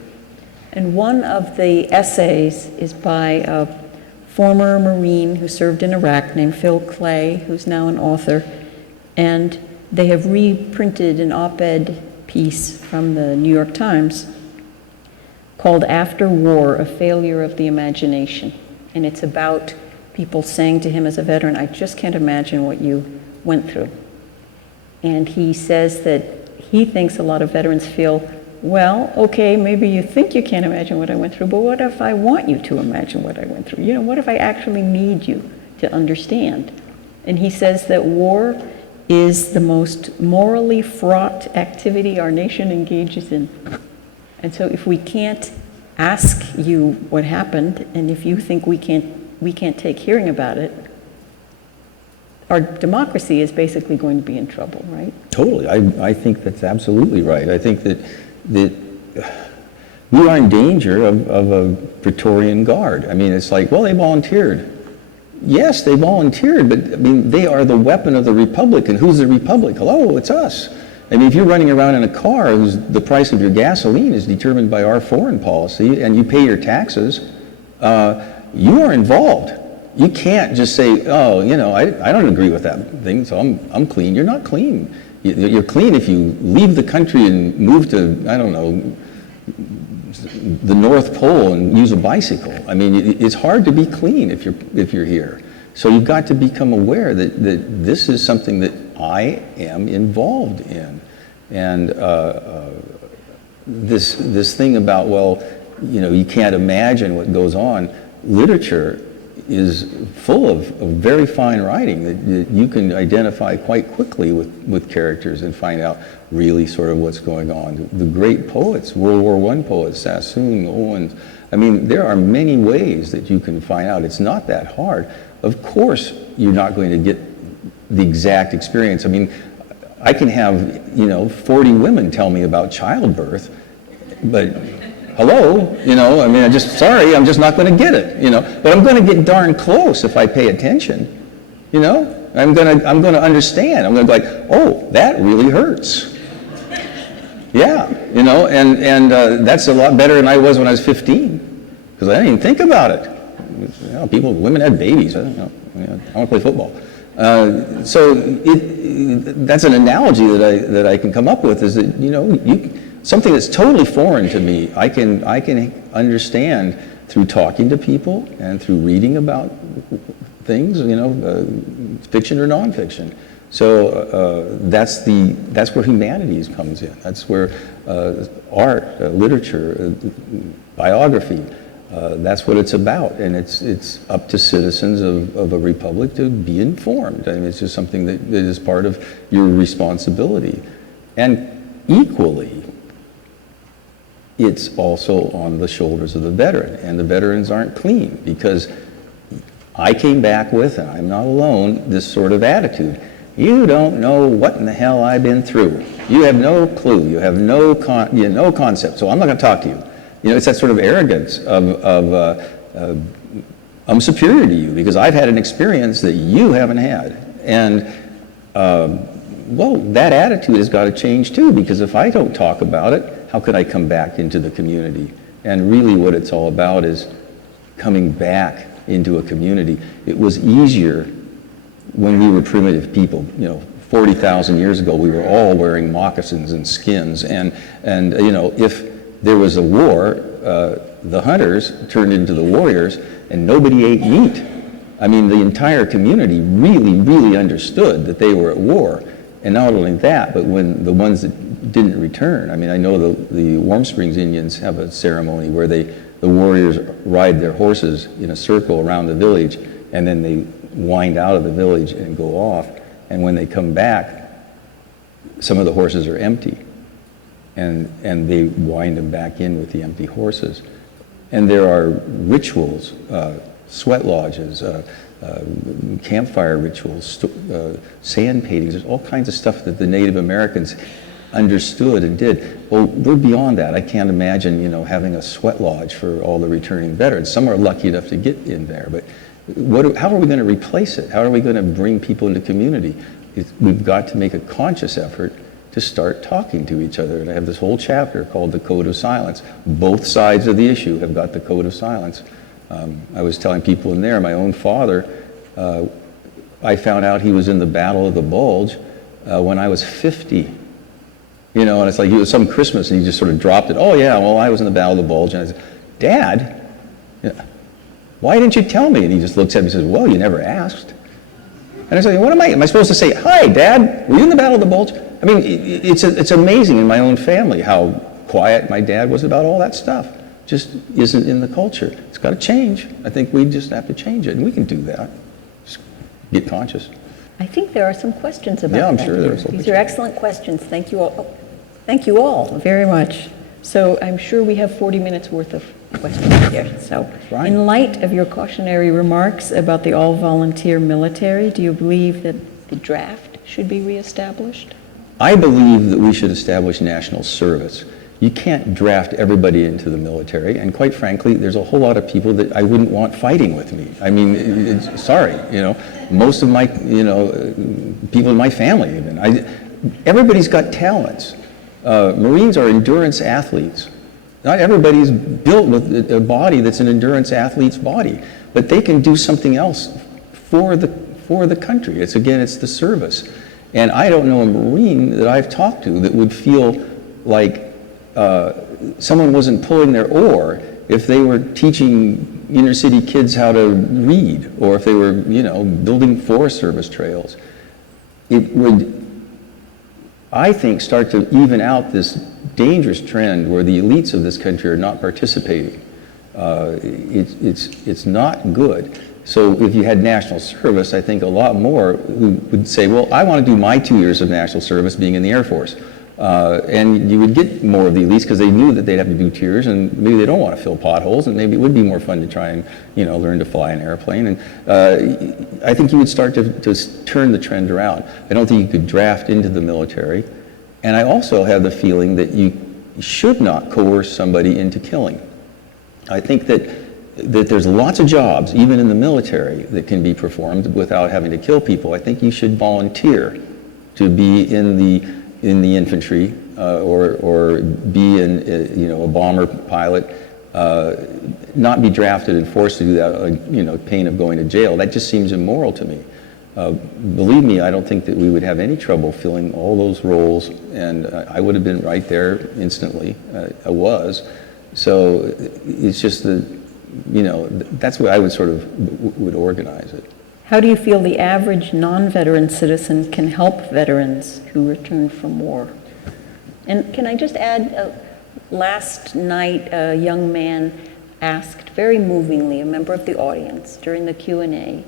And one of the essays is by a former Marine who served in Iraq named Phil Clay, who's now an author. And they have reprinted an op-ed piece from the New York Times called "After War, a Failure of the Imagination." And it's about people saying to him as a veteran, "I just can't imagine what you went through." And he says that he thinks a lot of veterans feel, well, okay, maybe you think you can't imagine what I went through, but what if I want you to imagine what I went through? What if I actually need you to understand? And he says that war is the most morally fraught activity our nation engages in. And so if we can't ask you what happened, and if you think we can't take hearing about it, our democracy is basically going to be in trouble, right? Totally. I think that's absolutely right. I think that we are in danger of a Praetorian Guard. I mean, it's like, well, they volunteered. Yes, they volunteered, but I mean, they are the weapon of the Republic. And who's the Republic? Hello, it's us. I mean, if you're running around in a car whose the price of your gasoline is determined by our foreign policy, and you pay your taxes, you are involved. You can't just say, oh, I don't agree with that thing, so I'm clean. You're not clean. You're clean if you leave the country and move to, I don't know, the North Pole and use a bicycle. I mean, it's hard to be clean if you're here. So you've got to become aware that this is something that I am involved in. And this thing about, well, you can't imagine what goes on. Literature is full of very fine writing that you can identify quite quickly with characters and find out really sort of what's going on. The great poets, World War I poets, Sassoon, Owens, I mean, there are many ways that you can find out. It's not that hard. Of course, you're not going to get the exact experience. I mean, I can have, 40 women tell me about childbirth, but hello, I mean, I'm just not going to get it, but I'm going to get darn close if I pay attention, I'm going to understand. I'm going to be like, oh, that really hurts. Yeah, and that's a lot better than I was when I was 15, because I didn't even think about it. Women had babies. I don't want to play football. So that's an analogy that I can come up with, is that something that's totally foreign to me, I can understand through talking to people and through reading about things, fiction or nonfiction. So that's where humanities comes in. That's where art, literature, biography. That's what it's about, and it's up to citizens of a republic to be informed. I mean, it's just something that is part of your responsibility. And equally, it's also on the shoulders of the veteran, and the veterans aren't clean, because I came back with, and I'm not alone, this sort of attitude. You don't know what in the hell I've been through. You have no clue. You have no concept. So I'm not going to talk to you. You know, it's that sort of arrogance of I'm superior to you because I've had an experience that you haven't had. And well, that attitude has got to change too, because if I don't talk about it, how could I come back into the community? And really what it's all about is coming back into a community. It was easier when we were primitive people. You know, 40,000 years ago, we were all wearing moccasins and skins. And you know, if there was a war, the hunters turned into the warriors, and nobody ate meat. I mean, the entire community really understood that they were at war. And not only that, but when the ones that didn't return, I mean, I know the Warm Springs Indians have a ceremony where the warriors ride their horses in a circle around the village, and then they wind out of the village and go off. And when they come back, some of the horses are empty. And they wind them back in with the empty horses. And there are rituals, sweat lodges, campfire rituals, sand paintings. There's all kinds of stuff that the Native Americans understood and did. Well, we're beyond that. I can't imagine, you know, having a sweat lodge for all the returning veterans. Some are lucky enough to get in there, but how are we going to replace it? How are we going to bring people into community? We've got to make a conscious effort to start talking to each other. And I have this whole chapter called the Code of Silence. Both sides of the issue have got the Code of Silence. I was telling people in there, my own father, I found out he was in the Battle of the Bulge when I was 50. You know, and it's like it was some Christmas and he just sort of dropped it. Oh yeah, well I was in the Battle of the Bulge. And I said, Dad, why didn't you tell me? And he just looks at me and says, well, you never asked. And I said, what am I supposed to say? Hi, Dad, were you in the Battle of the Bulge? I mean, it's amazing in my own family how quiet my dad was about all that stuff. Just isn't in the culture. It's got to change. I think we just have to change it, and we can do that. Just get conscious. I think there are some questions about that. Yeah, I'm sure there are. These are excellent questions. Thank you all. Thank you all very much. So I'm sure we have 40 minutes worth of questions here. So right. In light of your cautionary remarks about the all-volunteer military, do you believe that the draft should be reestablished? I believe that we should establish national service. You can't draft everybody into the military, and quite frankly, there's a whole lot of people that I wouldn't want fighting with me. I mean, sorry, you know, most of my, you know, people in my family even. Everybody's got talents. Marines are endurance athletes. Not everybody's built with a body that's an endurance athlete's body, but they can do something else for the country. It's the service. And I don't know a Marine that I've talked to that would feel like someone wasn't pulling their oar if they were teaching inner city kids how to read, or if they were, you know, building Forest Service trails. It would, I think, start to even out this dangerous trend where the elites of this country are not participating. It's not good. So if you had national service, I think a lot more would say, well, I want to do my 2 years of national service being in the Air Force. And you would get more of the elites because they knew that they'd have to do 2 years, and maybe they don't want to fill potholes, and maybe it would be more fun to try and, you know, learn to fly an airplane. And I think you would start to turn the trend around. I don't think you could draft into the military. And I also have the feeling that you should not coerce somebody into killing. I think that there's lots of jobs, even in the military, that can be performed without having to kill people. I think you should volunteer to be in the infantry or be in, you know, a bomber pilot, not be drafted and forced to do that, you know, pain of going to jail. That just seems immoral to me. Believe me, I don't think that we would have any trouble filling all those roles, and I would have been right there instantly. I was. So it's just that, you know, that's what I would sort of would organize it. How do you feel the average non-veteran citizen can help veterans who return from war? And can I just add, last night a young man asked very movingly, a member of the audience during the Q&A,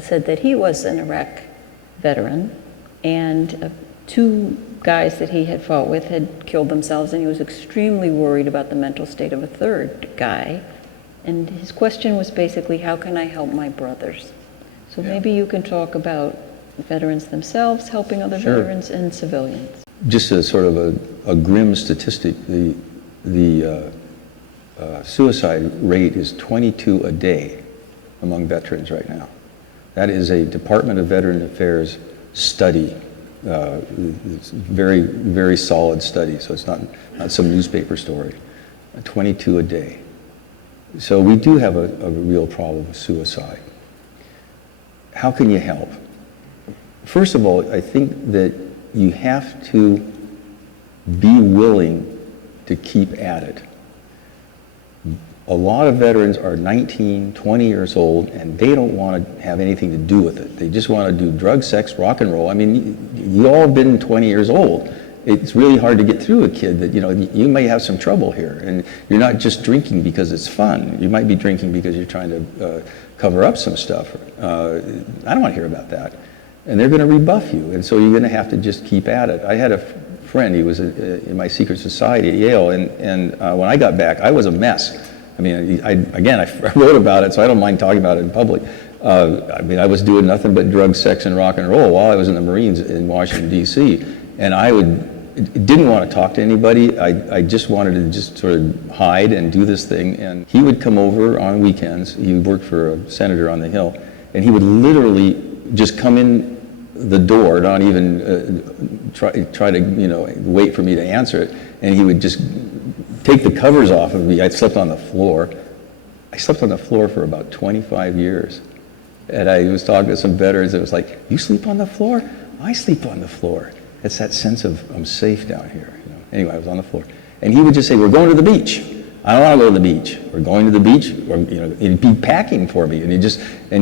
said that he was an Iraq veteran and 2 guys that he had fought with had killed themselves, and he was extremely worried about the mental state of a 3rd guy. And his question was basically, how can I help my brothers? So maybe you can talk about veterans themselves, helping other Sure. veterans and civilians. Just a sort of a grim statistic, the suicide rate is 22 a day among veterans right now. That is a Department of Veteran Affairs study. It's very, very solid study, so it's not some newspaper story. 22 a day. So we do have a real problem with suicide. How can you help? First of all, I think that you have to be willing to keep at it. A lot of veterans are 19, 20 years old, and they don't want to have anything to do with it. They just want to do drugs, sex, rock and roll. I mean, you all have been 20 years old. It's really hard to get through a kid that, you may have some trouble here. And you're not just drinking because it's fun. You might be drinking because you're trying to cover up some stuff. I don't want to hear about that. And they're going to rebuff you. And so you're going to have to just keep at it. I had a friend, he was in my secret society at Yale, and when I got back, I was a mess. I mean, I wrote about it, so I don't mind talking about it in public. I was doing nothing but drugs, sex, and rock and roll while I was in the Marines in Washington, D.C. And I didn't want to talk to anybody. I just wanted to just sort of hide and do this thing. And he would come over on weekends. He worked for a senator on the Hill. And he would literally just come in the door, not even try to wait for me to answer it. And he would just take the covers off of me. I slept on the floor. I slept on the floor for about 25 years. And I was talking to some veterans. It was like, you sleep on the floor? I sleep on the floor. It's that sense of I'm safe down here. Anyway, I was on the floor. And he would just say, we're going to the beach. I don't want to go to the beach. We're going to the beach. Or, he'd be packing for me. And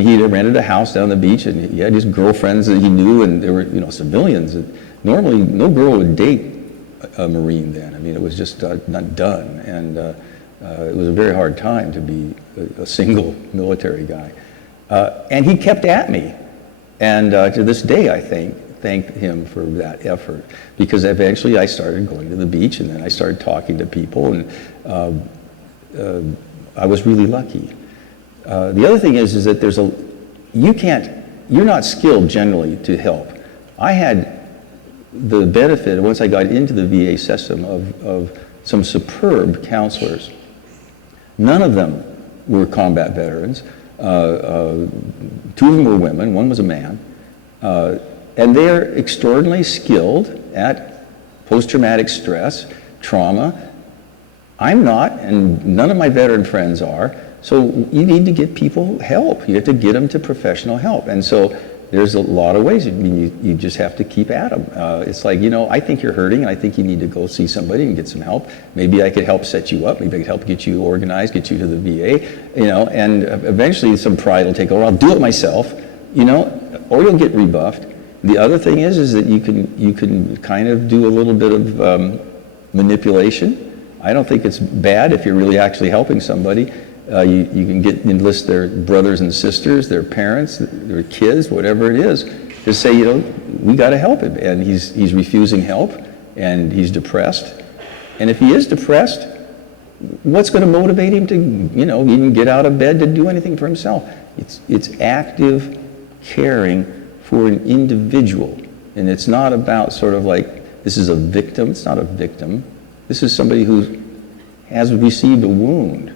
he rented a house down the beach, and he had his girlfriends that he knew, and they were, civilians. Normally, no girl would date a Marine then. I mean, it was just not done. And it was a very hard time to be a single military guy. And he kept at me. And to this day, I thank him for that effort, because eventually I started going to the beach, and then I started talking to people, and I was really lucky. The other thing is that you're not skilled generally to help. I had the benefit, once I got into the VA system, of some superb counselors. None of them were combat veterans. 2 of them were women, 1 was a man. And they're extraordinarily skilled at post-traumatic stress, trauma. I'm not, and none of my veteran friends are. So you need to get people help. You have to get them to professional help. And so there's a lot of ways. I mean, you just have to keep at them. It's like, I think you're hurting, and I think you need to go see somebody and get some help. Maybe I could help set you up. Maybe I could help get you organized, get you to the VA, and eventually some pride will take over. I'll do it myself, or you'll get rebuffed. The other thing is that you can kind of do a little bit of manipulation. I don't think it's bad if you're really actually helping somebody. You can enlist their brothers and sisters, their parents, their kids, whatever it is, to say, we got to help him. And he's refusing help, and he's depressed. And if he is depressed, what's going to motivate him to, even get out of bed to do anything for himself? It's active caring for an individual. And it's not about sort of like, this is a victim. It's not a victim. This is somebody who has received a wound.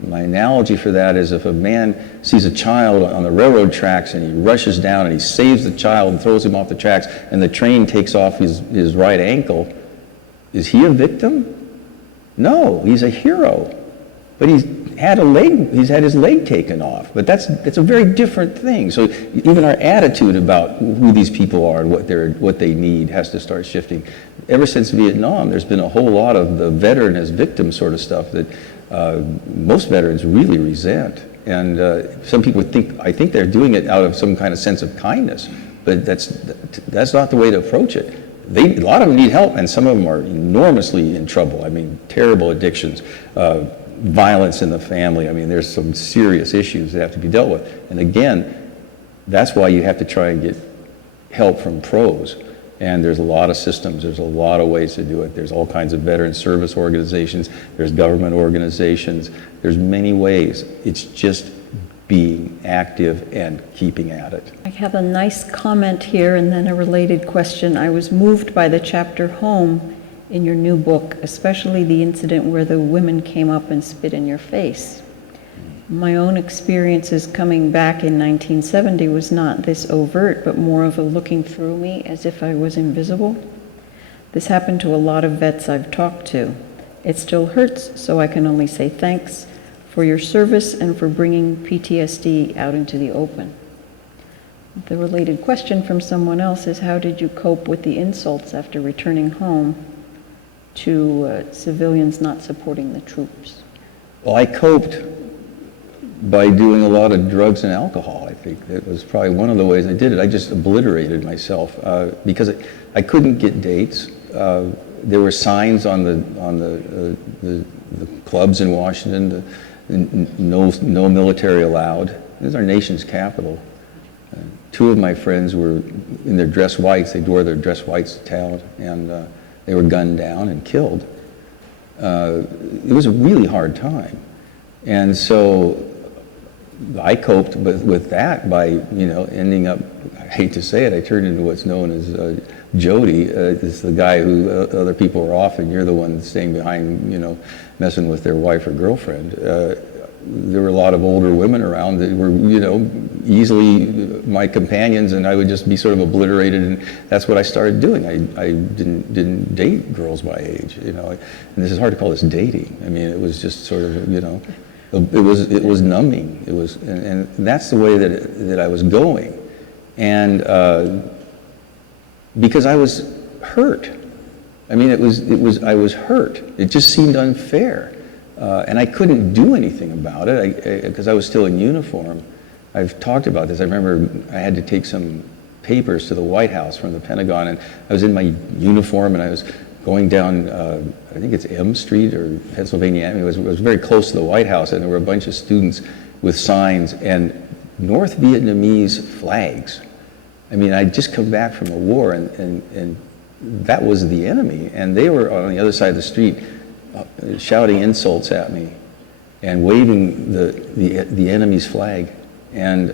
My analogy for that is if a man sees a child on the railroad tracks and he rushes down and he saves the child and throws him off the tracks, and the train takes off his right ankle, is he a victim? No, he's a hero. But he's had his leg taken off. But that's a very different thing. So even our attitude about who these people are and what they need has to start shifting. Ever since Vietnam, there's been a whole lot of the veteran as victim sort of stuff that most veterans really resent. And some people I think they're doing it out of some kind of sense of kindness, but that's not the way to approach it. A lot of them need help, and some of them are enormously in trouble. I mean, terrible addictions, violence in the family. I mean, there's some serious issues that have to be dealt with. And again, that's why you have to try and get help from pros. And there's a lot of systems, there's a lot of ways to do it. There's all kinds of veteran service organizations, there's government organizations, there's many ways. It's just being active and keeping at it. I have a nice comment here and then a related question. I was moved by the chapter Home in your new book, especially the incident where the women came up and spit in your face. My own experiences coming back in 1970 was not this overt, but more of a looking through me as if I was invisible. This happened to a lot of vets I've talked to. It still hurts, so I can only say thanks for your service and for bringing PTSD out into the open. The related question from someone else is, how did you cope with the insults after returning home to civilians not supporting the troops? Well, I coped by doing a lot of drugs and alcohol. I think that was probably one of the ways I did it. I just obliterated myself because I couldn't get dates. There were signs on the clubs in Washington, no military allowed. This is our nation's capital. Two of my friends were in their dress whites. They wore their dress whites to town, and they were gunned down and killed. It was a really hard time, and so I coped with that by, ending up, I hate to say it, I turned into what's known as Jody. It's the guy who other people are off and you're the one staying behind, messing with their wife or girlfriend. There were a lot of older women around that were, easily my companions, and I would just be sort of obliterated, and that's what I started doing. I didn't date girls my age, and this is hard to call this dating. I mean, it was just sort of, it was numbing. It was, and that's the way that I was going, and because I was hurt. I mean, I was hurt. It just seemed unfair, and I couldn't do anything about it because I was still in uniform. I've talked about this. I remember I had to take some papers to the White House from the Pentagon, and I was in my uniform, and I was going down, I think it's M Street or Pennsylvania Avenue. It was very close to the White House, and there were a bunch of students with signs and North Vietnamese flags. I mean, I'd just come back from a war, and that was the enemy, and they were on the other side of the street shouting insults at me and waving the enemy's flag. And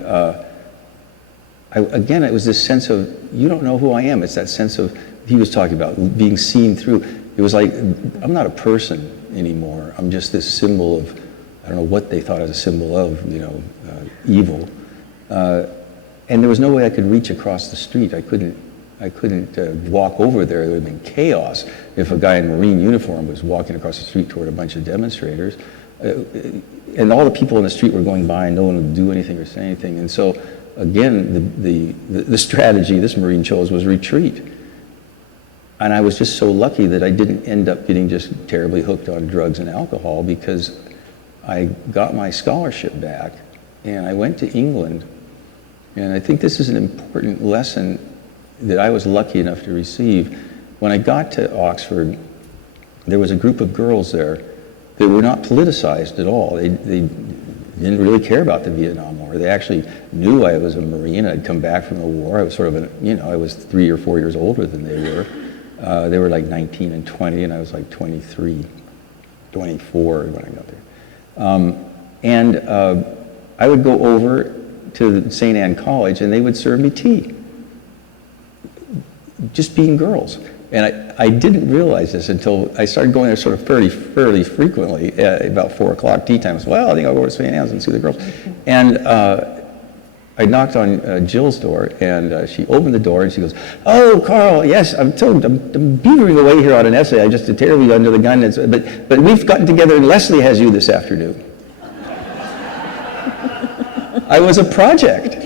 again, it was this sense of, you don't know who I am. It's that sense of, he was talking about being seen through. It was like, I'm not a person anymore. I'm just this symbol of, I don't know what they thought as a symbol of, evil. And there was no way I could reach across the street. I couldn't walk over there. It would have been chaos if a guy in Marine uniform was walking across the street toward a bunch of demonstrators. And all the people in the street were going by, and no one would do anything or say anything. And so, again, the strategy this Marine chose was retreat. And I was just so lucky that I didn't end up getting just terribly hooked on drugs and alcohol, because I got my scholarship back, and I went to England. And I think this is an important lesson that I was lucky enough to receive. When I got to Oxford, there was a group of girls there that were not politicized at all. They didn't really care about the Vietnam War. They actually knew I was a Marine. I'd come back from the war. I was sort of I was 3 or 4 years older than they were. They were like 19 and 20, and I was like 23, 24 when I got there. I would go over to St. Anne College, and they would serve me tea, just being girls. And I didn't realize this until I started going there sort of fairly frequently, about 4 o'clock tea time. I said, well, I think I'll go to St. Anne's and see the girls. And I knocked on Jill's door, and she opened the door, and she goes, oh, Carl, yes, I'm beavering away here on an essay. I just terribly under the gun, but we've gotten together, and Leslie has you this afternoon. I was a project.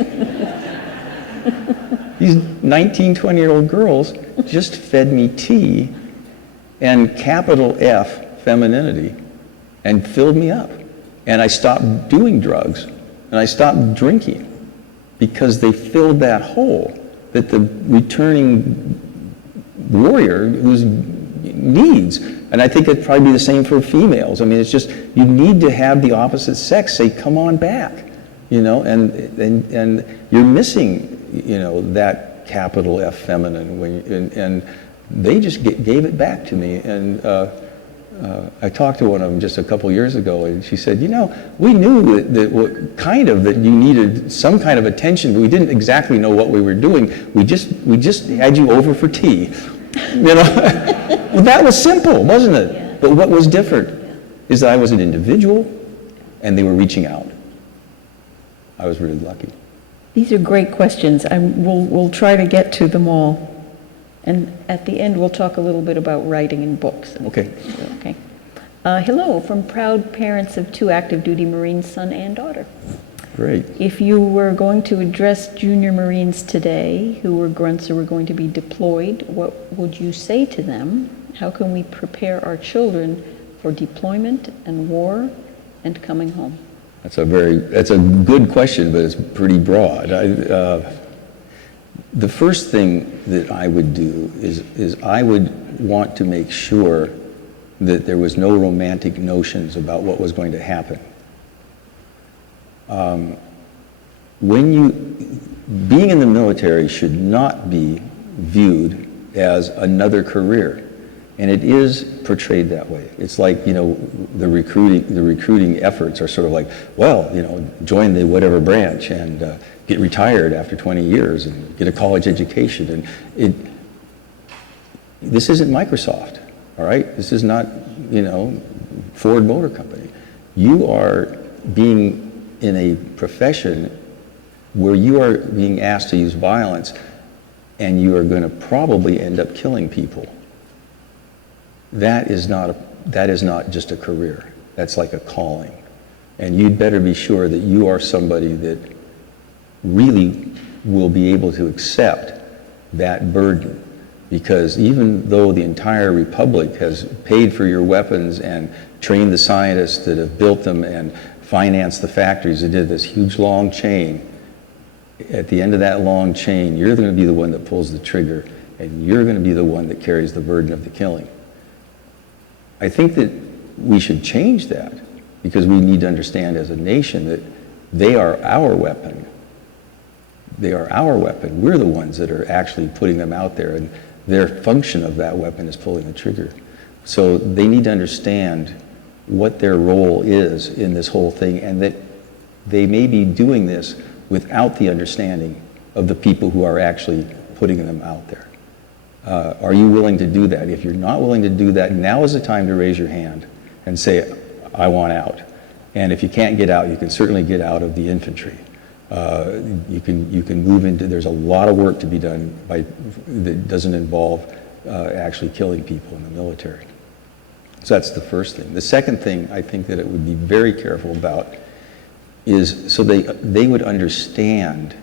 These 19, 20-year-old girls just fed me tea and capital F femininity and filled me up. And I stopped doing drugs, and I stopped drinking, because they filled that hole that the returning warrior needs. And I think it'd probably be the same for females. I mean, it's just, you need to have the opposite sex say, come on back, and you're missing, that capital F feminine, and they just gave it back to me. And I talked to one of them just a couple years ago, and she said, we knew that you needed some kind of attention, but we didn't exactly know what we were doing. We just had you over for tea. Well, that was simple, wasn't it? Yeah. But what was different is that I was an individual, and they were reaching out. I was really lucky. These are great questions. We'll try to get to them all. And at the end, we'll talk a little bit about writing and books. Okay. Okay. Hello, from proud parents of 2 active duty Marines, son and daughter. Great. If you were going to address junior Marines today who were grunts or were going to be deployed, what would you say to them? How can we prepare our children for deployment and war and coming home? That's a good question, but it's pretty broad. The first thing that I would do is I would want to make sure that there was no romantic notions about what was going to happen. Being in the military should not be viewed as another career, and it is portrayed that way. It's like, the recruiting efforts are sort of like, well, join the whatever branch and get retired after 20 years and get a college education. And this isn't Microsoft, all right? This is not, Ford Motor Company. You are being in a profession where you are being asked to use violence, and you are going to probably end up killing people. That is not just a career. That's like a calling. And you'd better be sure that you are somebody that really will be able to accept that burden. Because even though the entire republic has paid for your weapons and trained the scientists that have built them and financed the factories that did this huge long chain, at the end of that long chain, you're going to be the one that pulls the trigger, and you're going to be the one that carries the burden of the killing. I think that we should change that, because we need to understand as a nation that they are our weapon. They are our weapon. We're the ones that are actually putting them out there, and their function of that weapon is pulling the trigger. So they need to understand what their role is in this whole thing, and that they may be doing this without the understanding of the people who are actually putting them out there. Are you willing to do that? If you're not willing to do that, now is the time to raise your hand and say, I want out. And if you can't get out, you can certainly get out of the infantry. You can move into, there's a lot of work to be done that doesn't involve actually killing people in the military. So that's the first thing. The second thing I think that it would be very careful about is so they would understand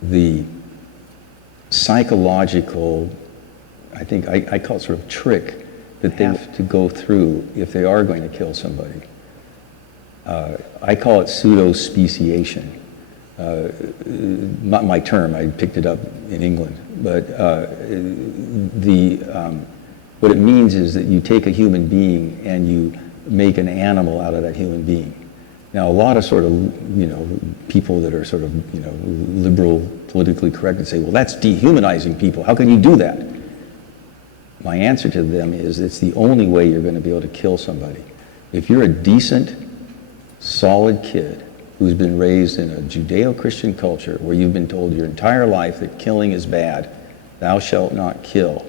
the psychological, I think I call it sort of trick that they have to go through if they are going to kill somebody. I call it pseudo-speciation. Not my term, I picked it up in England, but what it means is that you take a human being and you make an animal out of that human being. Now, a lot of sort of, people that are sort of, liberal, politically correct and say, well, that's dehumanizing people. How can you do that? My answer to them is it's the only way you're going to be able to kill somebody. If you're a decent, solid kid who's been raised in a Judeo-Christian culture where you've been told your entire life that killing is bad, thou shalt not kill,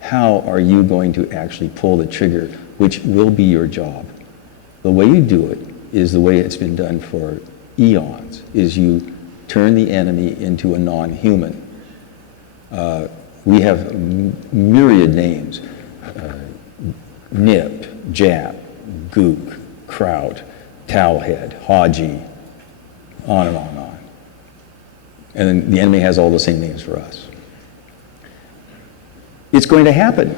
how are you going to actually pull the trigger, which will be your job? The way you do it is the way it's been done for eons, is you turn the enemy into a non-human. We have myriad names, Nip, Jap, Gook, Kraut, Towelhead, Haji, on and on and on. And then the enemy has all the same names for us. It's going to happen.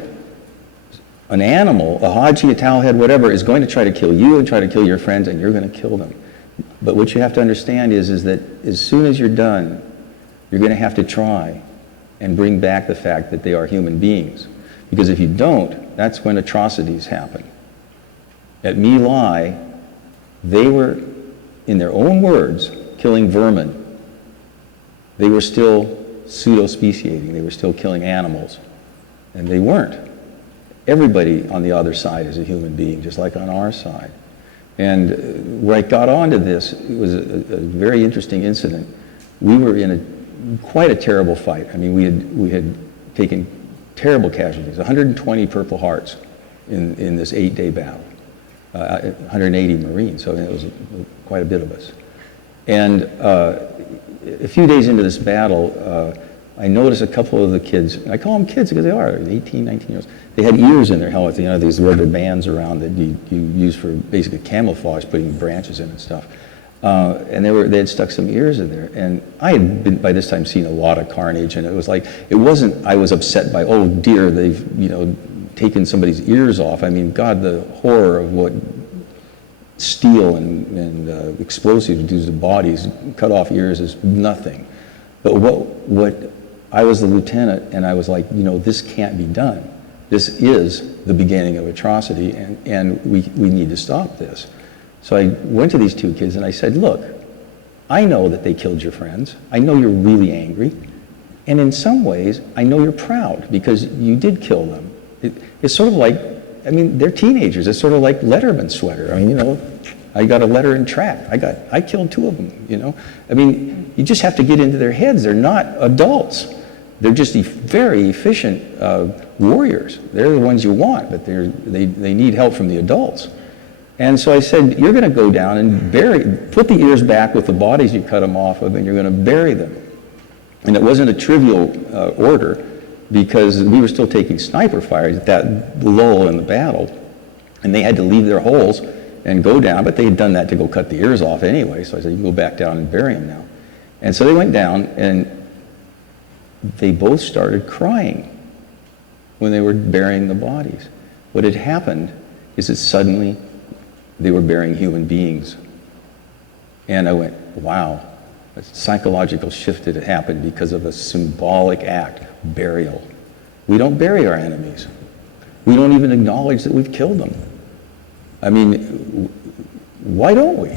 An animal, a Haji, a Towelhead, whatever, is going to try to kill you and try to kill your friends, and you're going to kill them. But what you have to understand is that as soon as you're done, you're going to have to try and bring back the fact that they are human beings. Because if you don't, that's when atrocities happen. At My Lai, they were, in their own words, killing vermin. They were still pseudo-speciating. They were still killing animals. And they weren't. Everybody on the other side is a human being, just like on our side. And where I got onto this, it was a very interesting incident. We were in quite a terrible fight. I mean, we had taken terrible casualties, 120 Purple Hearts in this 8-day battle, 180 Marines, so it was quite a bit of us. And a few days into this battle, I noticed a couple of the kids, and I call them kids because they are 18, 19 years old. They had ears in their helmets, these rubber bands around that you use for basically camouflage, putting branches in and stuff. And they had stuck some ears in there. And I had been, by this time, seen a lot of carnage, and it was like, it wasn't, I was upset by, oh dear, they've, taken somebody's ears off. I mean, God, the horror of what steel and explosives do to bodies, cut off ears is nothing. But what I was the lieutenant, and I was like, this can't be done. This is the beginning of atrocity, and we need to stop this. So I went to these two kids and I said, look, I know that they killed your friends. I know you're really angry. And in some ways, I know you're proud because you did kill them. It's sort of like, they're teenagers. It's sort of like Letterman's sweater. I got a letter in track. I killed 2 of them, you just have to get into their heads. They're not adults. They're just very efficient warriors. They're the ones you want, but they need help from the adults. And so I said, you're going to go down and put the ears back with the bodies you cut them off of, and you're going to bury them. And it wasn't a trivial order, because we were still taking sniper fire at that lull in the battle. And they had to leave their holes and go down, but they had done that to go cut the ears off anyway. So I said, you can go back down and bury them now. And so they went down, and they both started crying when they were burying the bodies. What had happened is that suddenly they were burying human beings. And I went, wow, a psychological shift had happened because of a symbolic act, burial. We don't bury our enemies. We don't even acknowledge that we've killed them. Why don't we?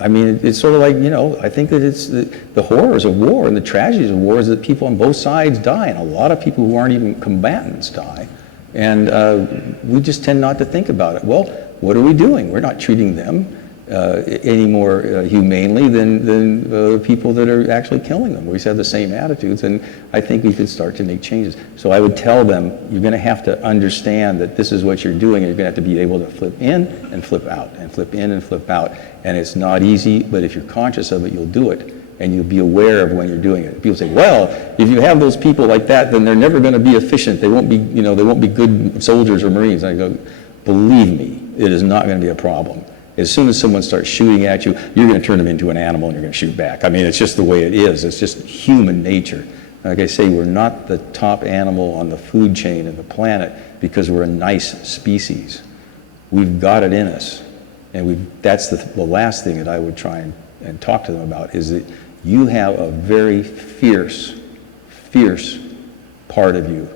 It's sort of like, I think that it's the horrors of war and the tragedies of war is that people on both sides die, and a lot of people who aren't even combatants die. And we just tend not to think about it. Well, what are we doing? We're not treating them any more humanely than people that are actually killing them. We just have the same attitudes, and I think we could start to make changes. So I would tell them, you're going to have to understand that this is what you're doing, and you're going to have to be able to flip in and flip out, and flip in and flip out. And it's not easy, but if you're conscious of it, you'll do it, and you'll be aware of when you're doing it. People say, well, if you have those people like that, then they're never going to be efficient. They won't be, they won't be good soldiers or Marines. And I go, believe me, it is not going to be a problem. As soon as someone starts shooting at you, you're going to turn them into an animal and you're going to shoot back. It's just the way it is. It's just human nature. Like I say, we're not the top animal on the food chain of the planet because we're a nice species. We've got it in us. And that's the last thing that I would try and talk to them about, is that you have a very fierce part of you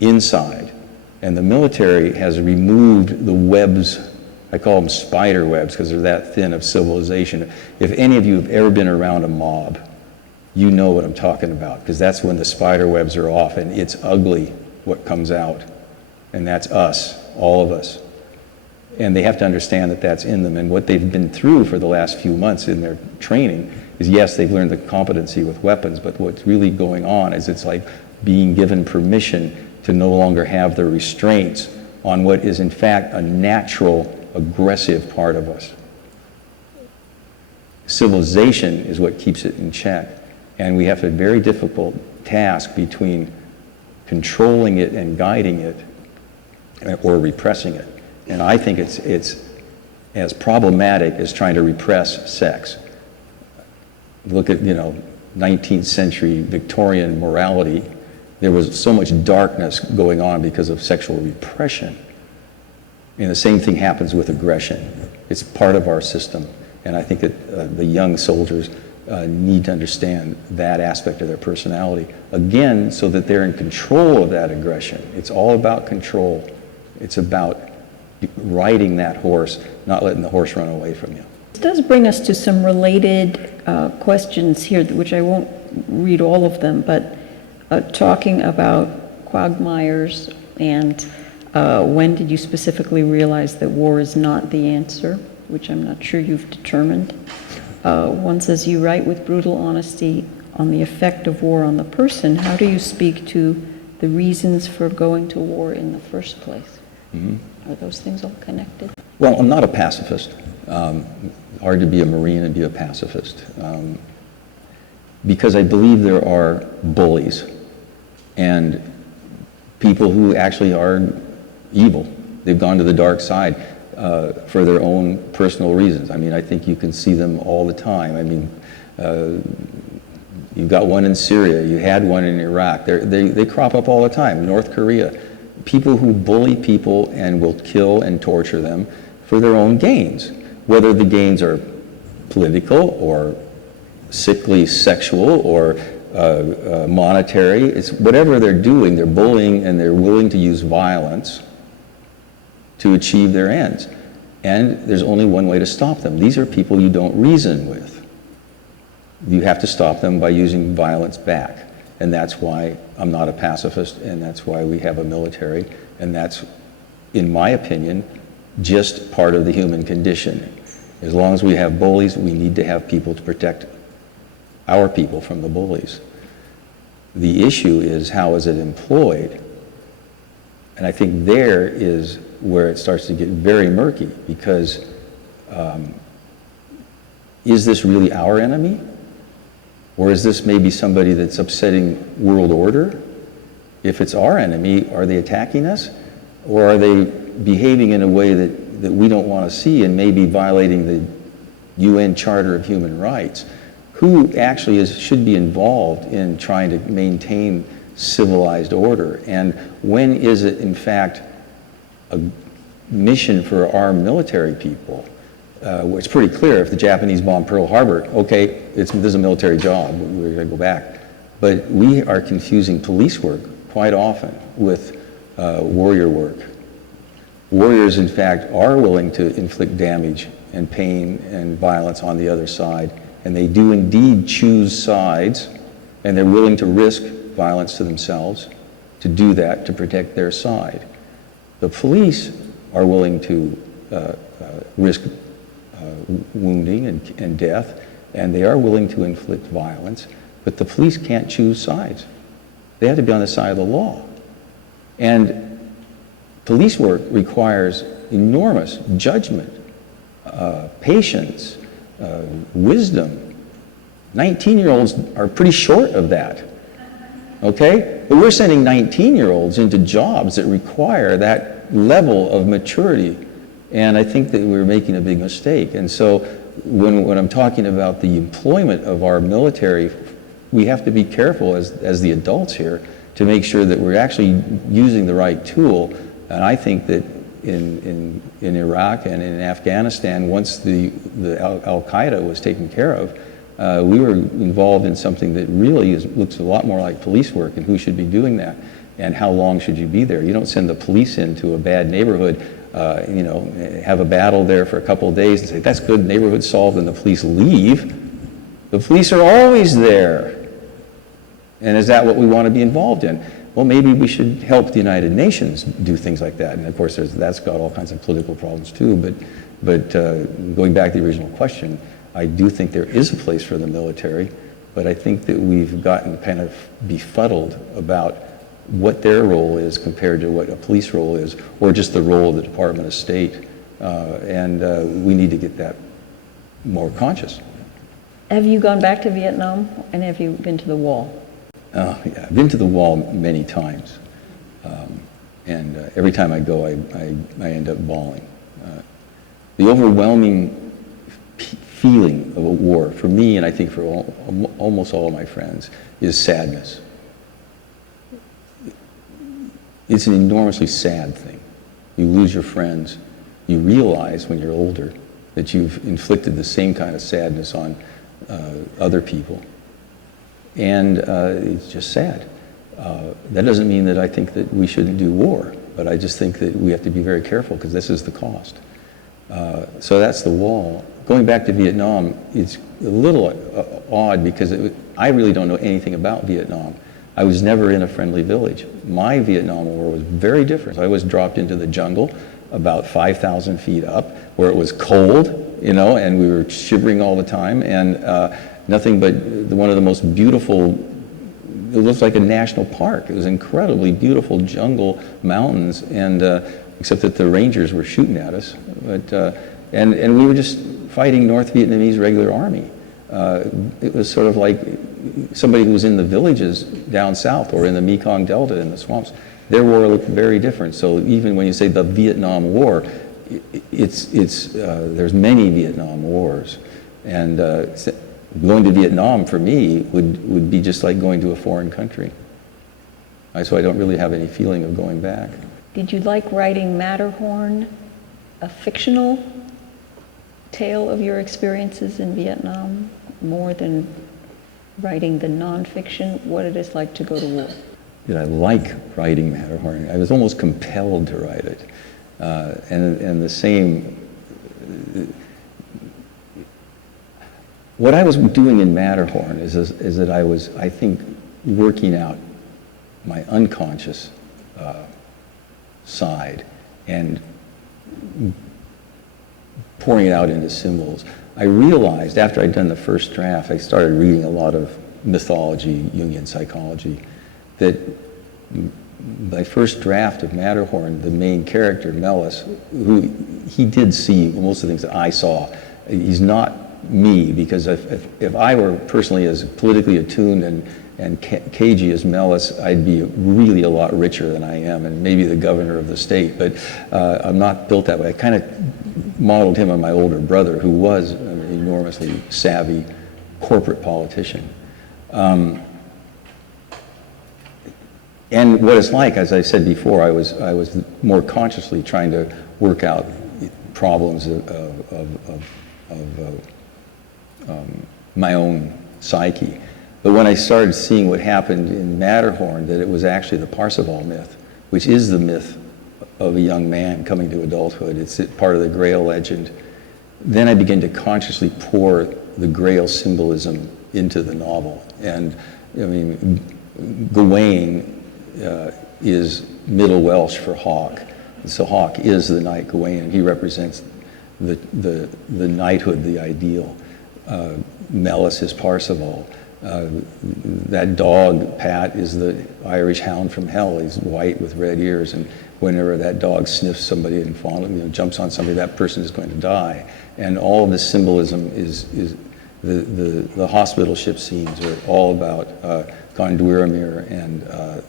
inside. And the military has removed the webs. I call them spider webs because they're that thin of civilization. If any of you have ever been around a mob, you know what I'm talking about, because that's when the spider webs are off, and it's ugly what comes out. And that's us, all of us. And they have to understand that that's in them. And what they've been through for the last few months in their training is, yes, they've learned the competency with weapons, but what's really going on is it's like being given permission to no longer have the restraints on what is in fact a natural, aggressive part of us. Civilization is what keeps it in check. And we have a very difficult task between controlling it and guiding it, or repressing it. And I think it's as problematic as trying to repress sex. Look at, 19th century Victorian morality. There was so much darkness going on because of sexual repression. And the same thing happens with aggression. It's part of our system. And I think that the young soldiers need to understand that aspect of their personality, again, so that they're in control of that aggression. It's all about control. It's about riding that horse, not letting the horse run away from you. This does bring us to some related questions here, which I won't read all of them, but talking about quagmires and when did you specifically realize that war is not the answer, which I'm not sure you've determined. One says, you write with brutal honesty on the effect of war on the person. How do you speak to the reasons for going to war in the first place? Are those things all connected? Well, I'm not a pacifist. Hard to be a Marine and be a pacifist. Because I believe there are bullies and people who actually are evil. They've gone to the dark side for their own personal reasons. I mean, I think you can see them all the time. I mean, you've got one in Syria, you had one in Iraq. They crop up all the time. North Korea. People who bully people and will kill and torture them for their own gains, whether the gains are political or sickly sexual or monetary. It's whatever they're doing, they're bullying and they're willing to use violence to achieve their ends. And there's only one way to stop them. These are people you don't reason with. You have to stop them by using violence back. And that's why I'm not a pacifist, and that's why we have a military, and that's, in my opinion, just part of the human condition. As long as we have bullies, we need to have people to protect our people from the bullies. The issue is, how is it employed? And I think there is where it starts to get very murky, because is this really our enemy? Or is this maybe somebody that's upsetting world order? If it's our enemy, are they attacking us? Or are they behaving in a way that we don't want to see and maybe violating the UN Charter of Human Rights? Who actually should be involved in trying to maintain civilized order? And when is it, in fact, a mission for our military people? It's pretty clear if the Japanese bomb Pearl Harbor, okay, this is a military job, we're going to go back. But we are confusing police work quite often with warrior work. Warriors, in fact, are willing to inflict damage and pain and violence on the other side, and they do indeed choose sides, and they're willing to risk violence to themselves to do that, to protect their side. The police are willing to risk wounding and death, and they are willing to inflict violence, but the police can't choose sides. They have to be on the side of the law. And police work requires enormous judgment, patience, wisdom. 19-year-olds are pretty short of that, okay? But we're sending 19-year-olds into jobs that require that level of maturity. And I think that we're making a big mistake. And so when I'm talking about the employment of our military, we have to be careful as the adults here to make sure that we're actually using the right tool. And I think that in Iraq and in Afghanistan, once the Al-Qaeda was taken care of, we were involved in something that really looks a lot more like police work, and who should be doing that, and how long should you be there. You don't send the police into a bad neighborhood, have a battle there for a couple of days and say, that's good, neighborhood solved, and the police leave. The police are always there. And is that what we want to be involved in? Well, maybe we should help the United Nations do things like that. And of course, that's got all kinds of political problems too. But going back to the original question, I do think there is a place for the military, but I think that we've gotten kind of befuddled about what their role is compared to what a police role is, or just the role of the Department of State. And we need to get that more conscious. Have you gone back to Vietnam, and have you been to the wall? Yeah, I've been to the wall many times. And every time I go, I end up bawling. The overwhelming feeling of a war, for me, and I think for almost all of my friends, is sadness. It's an enormously sad thing. You lose your friends. You realize when you're older that you've inflicted the same kind of sadness on other people. And it's just sad. That doesn't mean that I think that we shouldn't do war, but I just think that we have to be very careful because this is the cost. So that's the wall. Going back to Vietnam, it's little odd because I really don't know anything about Vietnam. I was never in a friendly village. My Vietnam War was very different. I was dropped into the jungle about 5,000 feet up where it was cold, you know, and we were shivering all the time, and nothing but one of the most beautiful, it looked like a national park. It was incredibly beautiful jungle, mountains, and except that the Rangers were shooting at us. But, and we were just fighting North Vietnamese regular army. It was sort of like somebody who was in the villages down south or in the Mekong Delta in the swamps. Their war looked very different. So even when you say the Vietnam War, there's many Vietnam wars. And going to Vietnam for me would be just like going to a foreign country. So I don't really have any feeling of going back. Did you like writing Matterhorn, a fictional tale of your experiences in Vietnam, more than writing the nonfiction, what it is like to go to war? Did I like writing Matterhorn? I was almost compelled to write it. And the same, what I was doing in Matterhorn is that I was, I think, working out my unconscious side and pouring it out into symbols. I realized after I'd done the first draft, I started reading a lot of mythology, Jungian psychology, that my first draft of Matterhorn, the main character, Melis, who he did see most of the things that I saw. He's not me, because if I were personally as politically attuned and cagey as Melis, I'd be really a lot richer than I am, and maybe the governor of the state, but I'm not built that way. I kind of modeled him on my older brother, who was an enormously savvy corporate politician. And what it's like, as I said before, I was more consciously trying to work out problems of my own psyche. But when I started seeing what happened in Matterhorn, that it was actually the Parzival myth, which is the myth of a young man coming to adulthood. It's part of the Grail legend. Then I began to consciously pour the Grail symbolism into the novel. And I mean, Gawain is Middle Welsh for hawk. So hawk is the knight Gawain. He represents the knighthood, the ideal. Melis is Parzival. That dog, Pat, is the Irish hound from hell. He's white with red ears, and whenever that dog sniffs somebody and jumps on somebody, that person is going to die. And all of this symbolism is the hospital ship scenes are all about Gondweramir and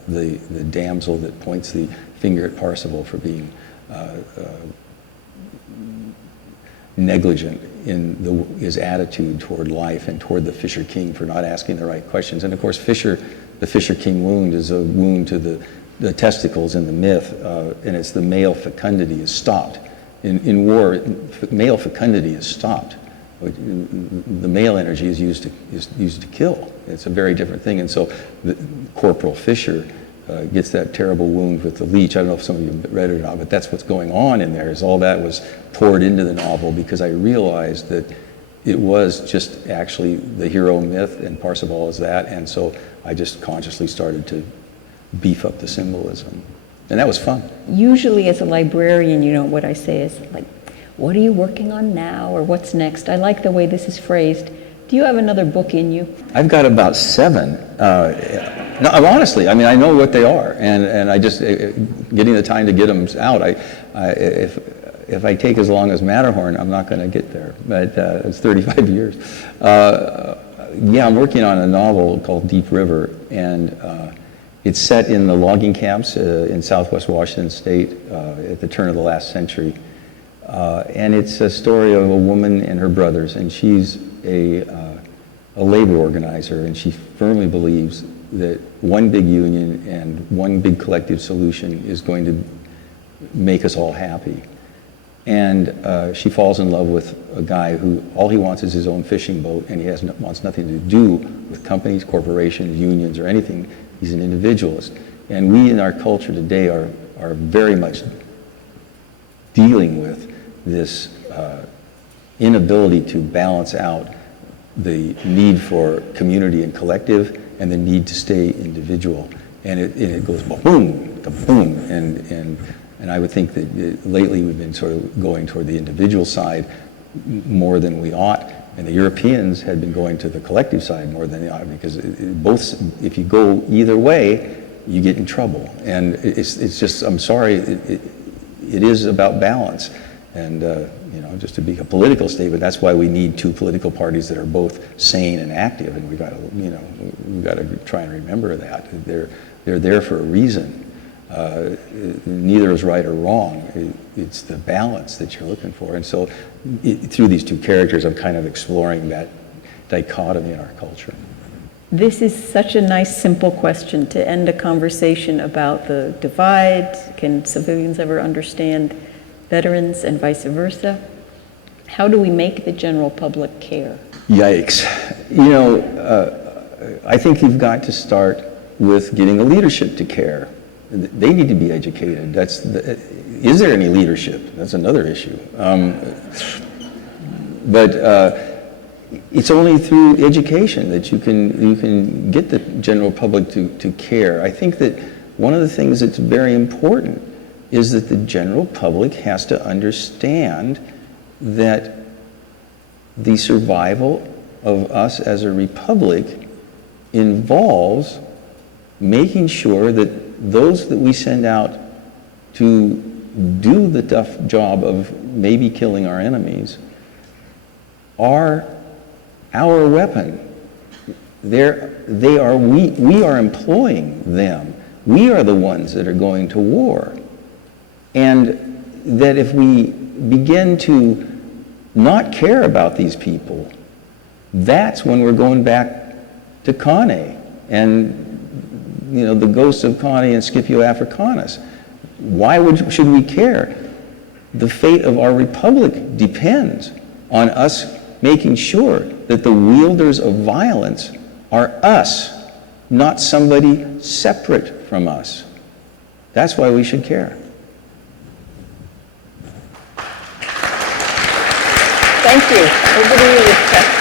the damsel that points the finger at Parzival for being negligent in his attitude toward life, and toward the Fisher King for not asking the right questions. And of course, the Fisher King wound is a wound to the testicles in the myth, and it's the male fecundity is stopped. In war, male fecundity is stopped. The male energy is used to kill. It's a very different thing. And so Corporal Fisher gets that terrible wound with the leech. I don't know if some of you read it or not, but that's what's going on in there, is all that was poured into the novel because I realized that it was just actually the hero myth, and Parzival is that. And so I just consciously started to beef up the symbolism. And that was fun. Usually as a librarian, you know, what I say is like, what are you working on now, or what's next? I like the way this is phrased. Do you have another book in you? I've got about 7. No, honestly, I mean, I know what they are, and I just, getting the time to get them out, if I take as long as Matterhorn, I'm not going to get there, but it's 35 years. Yeah, I'm working on a novel called Deep River, and it's set in the logging camps in southwest Washington state at the turn of the last century. And it's a story of a woman and her brothers, and she's a labor organizer, and she firmly believes that one big union and one big collective solution is going to make us all happy. And she falls in love with a guy who all he wants is his own fishing boat, and he wants nothing to do with companies, corporations, unions, or anything. He's an individualist. And we in our culture today are very much dealing with this inability to balance out the need for community and collective, and the need to stay individual. And it goes boom, to boom, and I would think that lately we've been sort of going toward the individual side more than we ought, and the Europeans had been going to the collective side more than they ought, because if you go either way, you get in trouble. And it's just, I'm sorry, it is about balance. And just to be a political statement, that's why we need two political parties that are both sane and active, and we've got to try and remember that they're there for a reason. Neither is right or wrong. It's the balance that you're looking for. And so through these two characters, I'm kind of exploring that dichotomy in our culture. This is such a nice, simple question to end a conversation about the divide. Can civilians ever understand veterans and vice versa? How do we make the general public care? Yikes. I think you've got to start with getting the leadership to care. They need to be educated. Is there any leadership? That's another issue. But it's only through education that you can get the general public to care. I think that one of the things that's very important is that the general public has to understand that the survival of us as a republic involves making sure that those that we send out to do the tough job of maybe killing our enemies are our weapon. We are employing them. We are the ones that are going to war. And that if we begin to not care about these people, that's when we're going back to Kane and the ghosts of Kane and Scipio Africanus. Why should we care? The fate of our republic depends on us making sure that the wielders of violence are us, not somebody separate from us. That's why we should care. Thank you. Over to you, Lisa.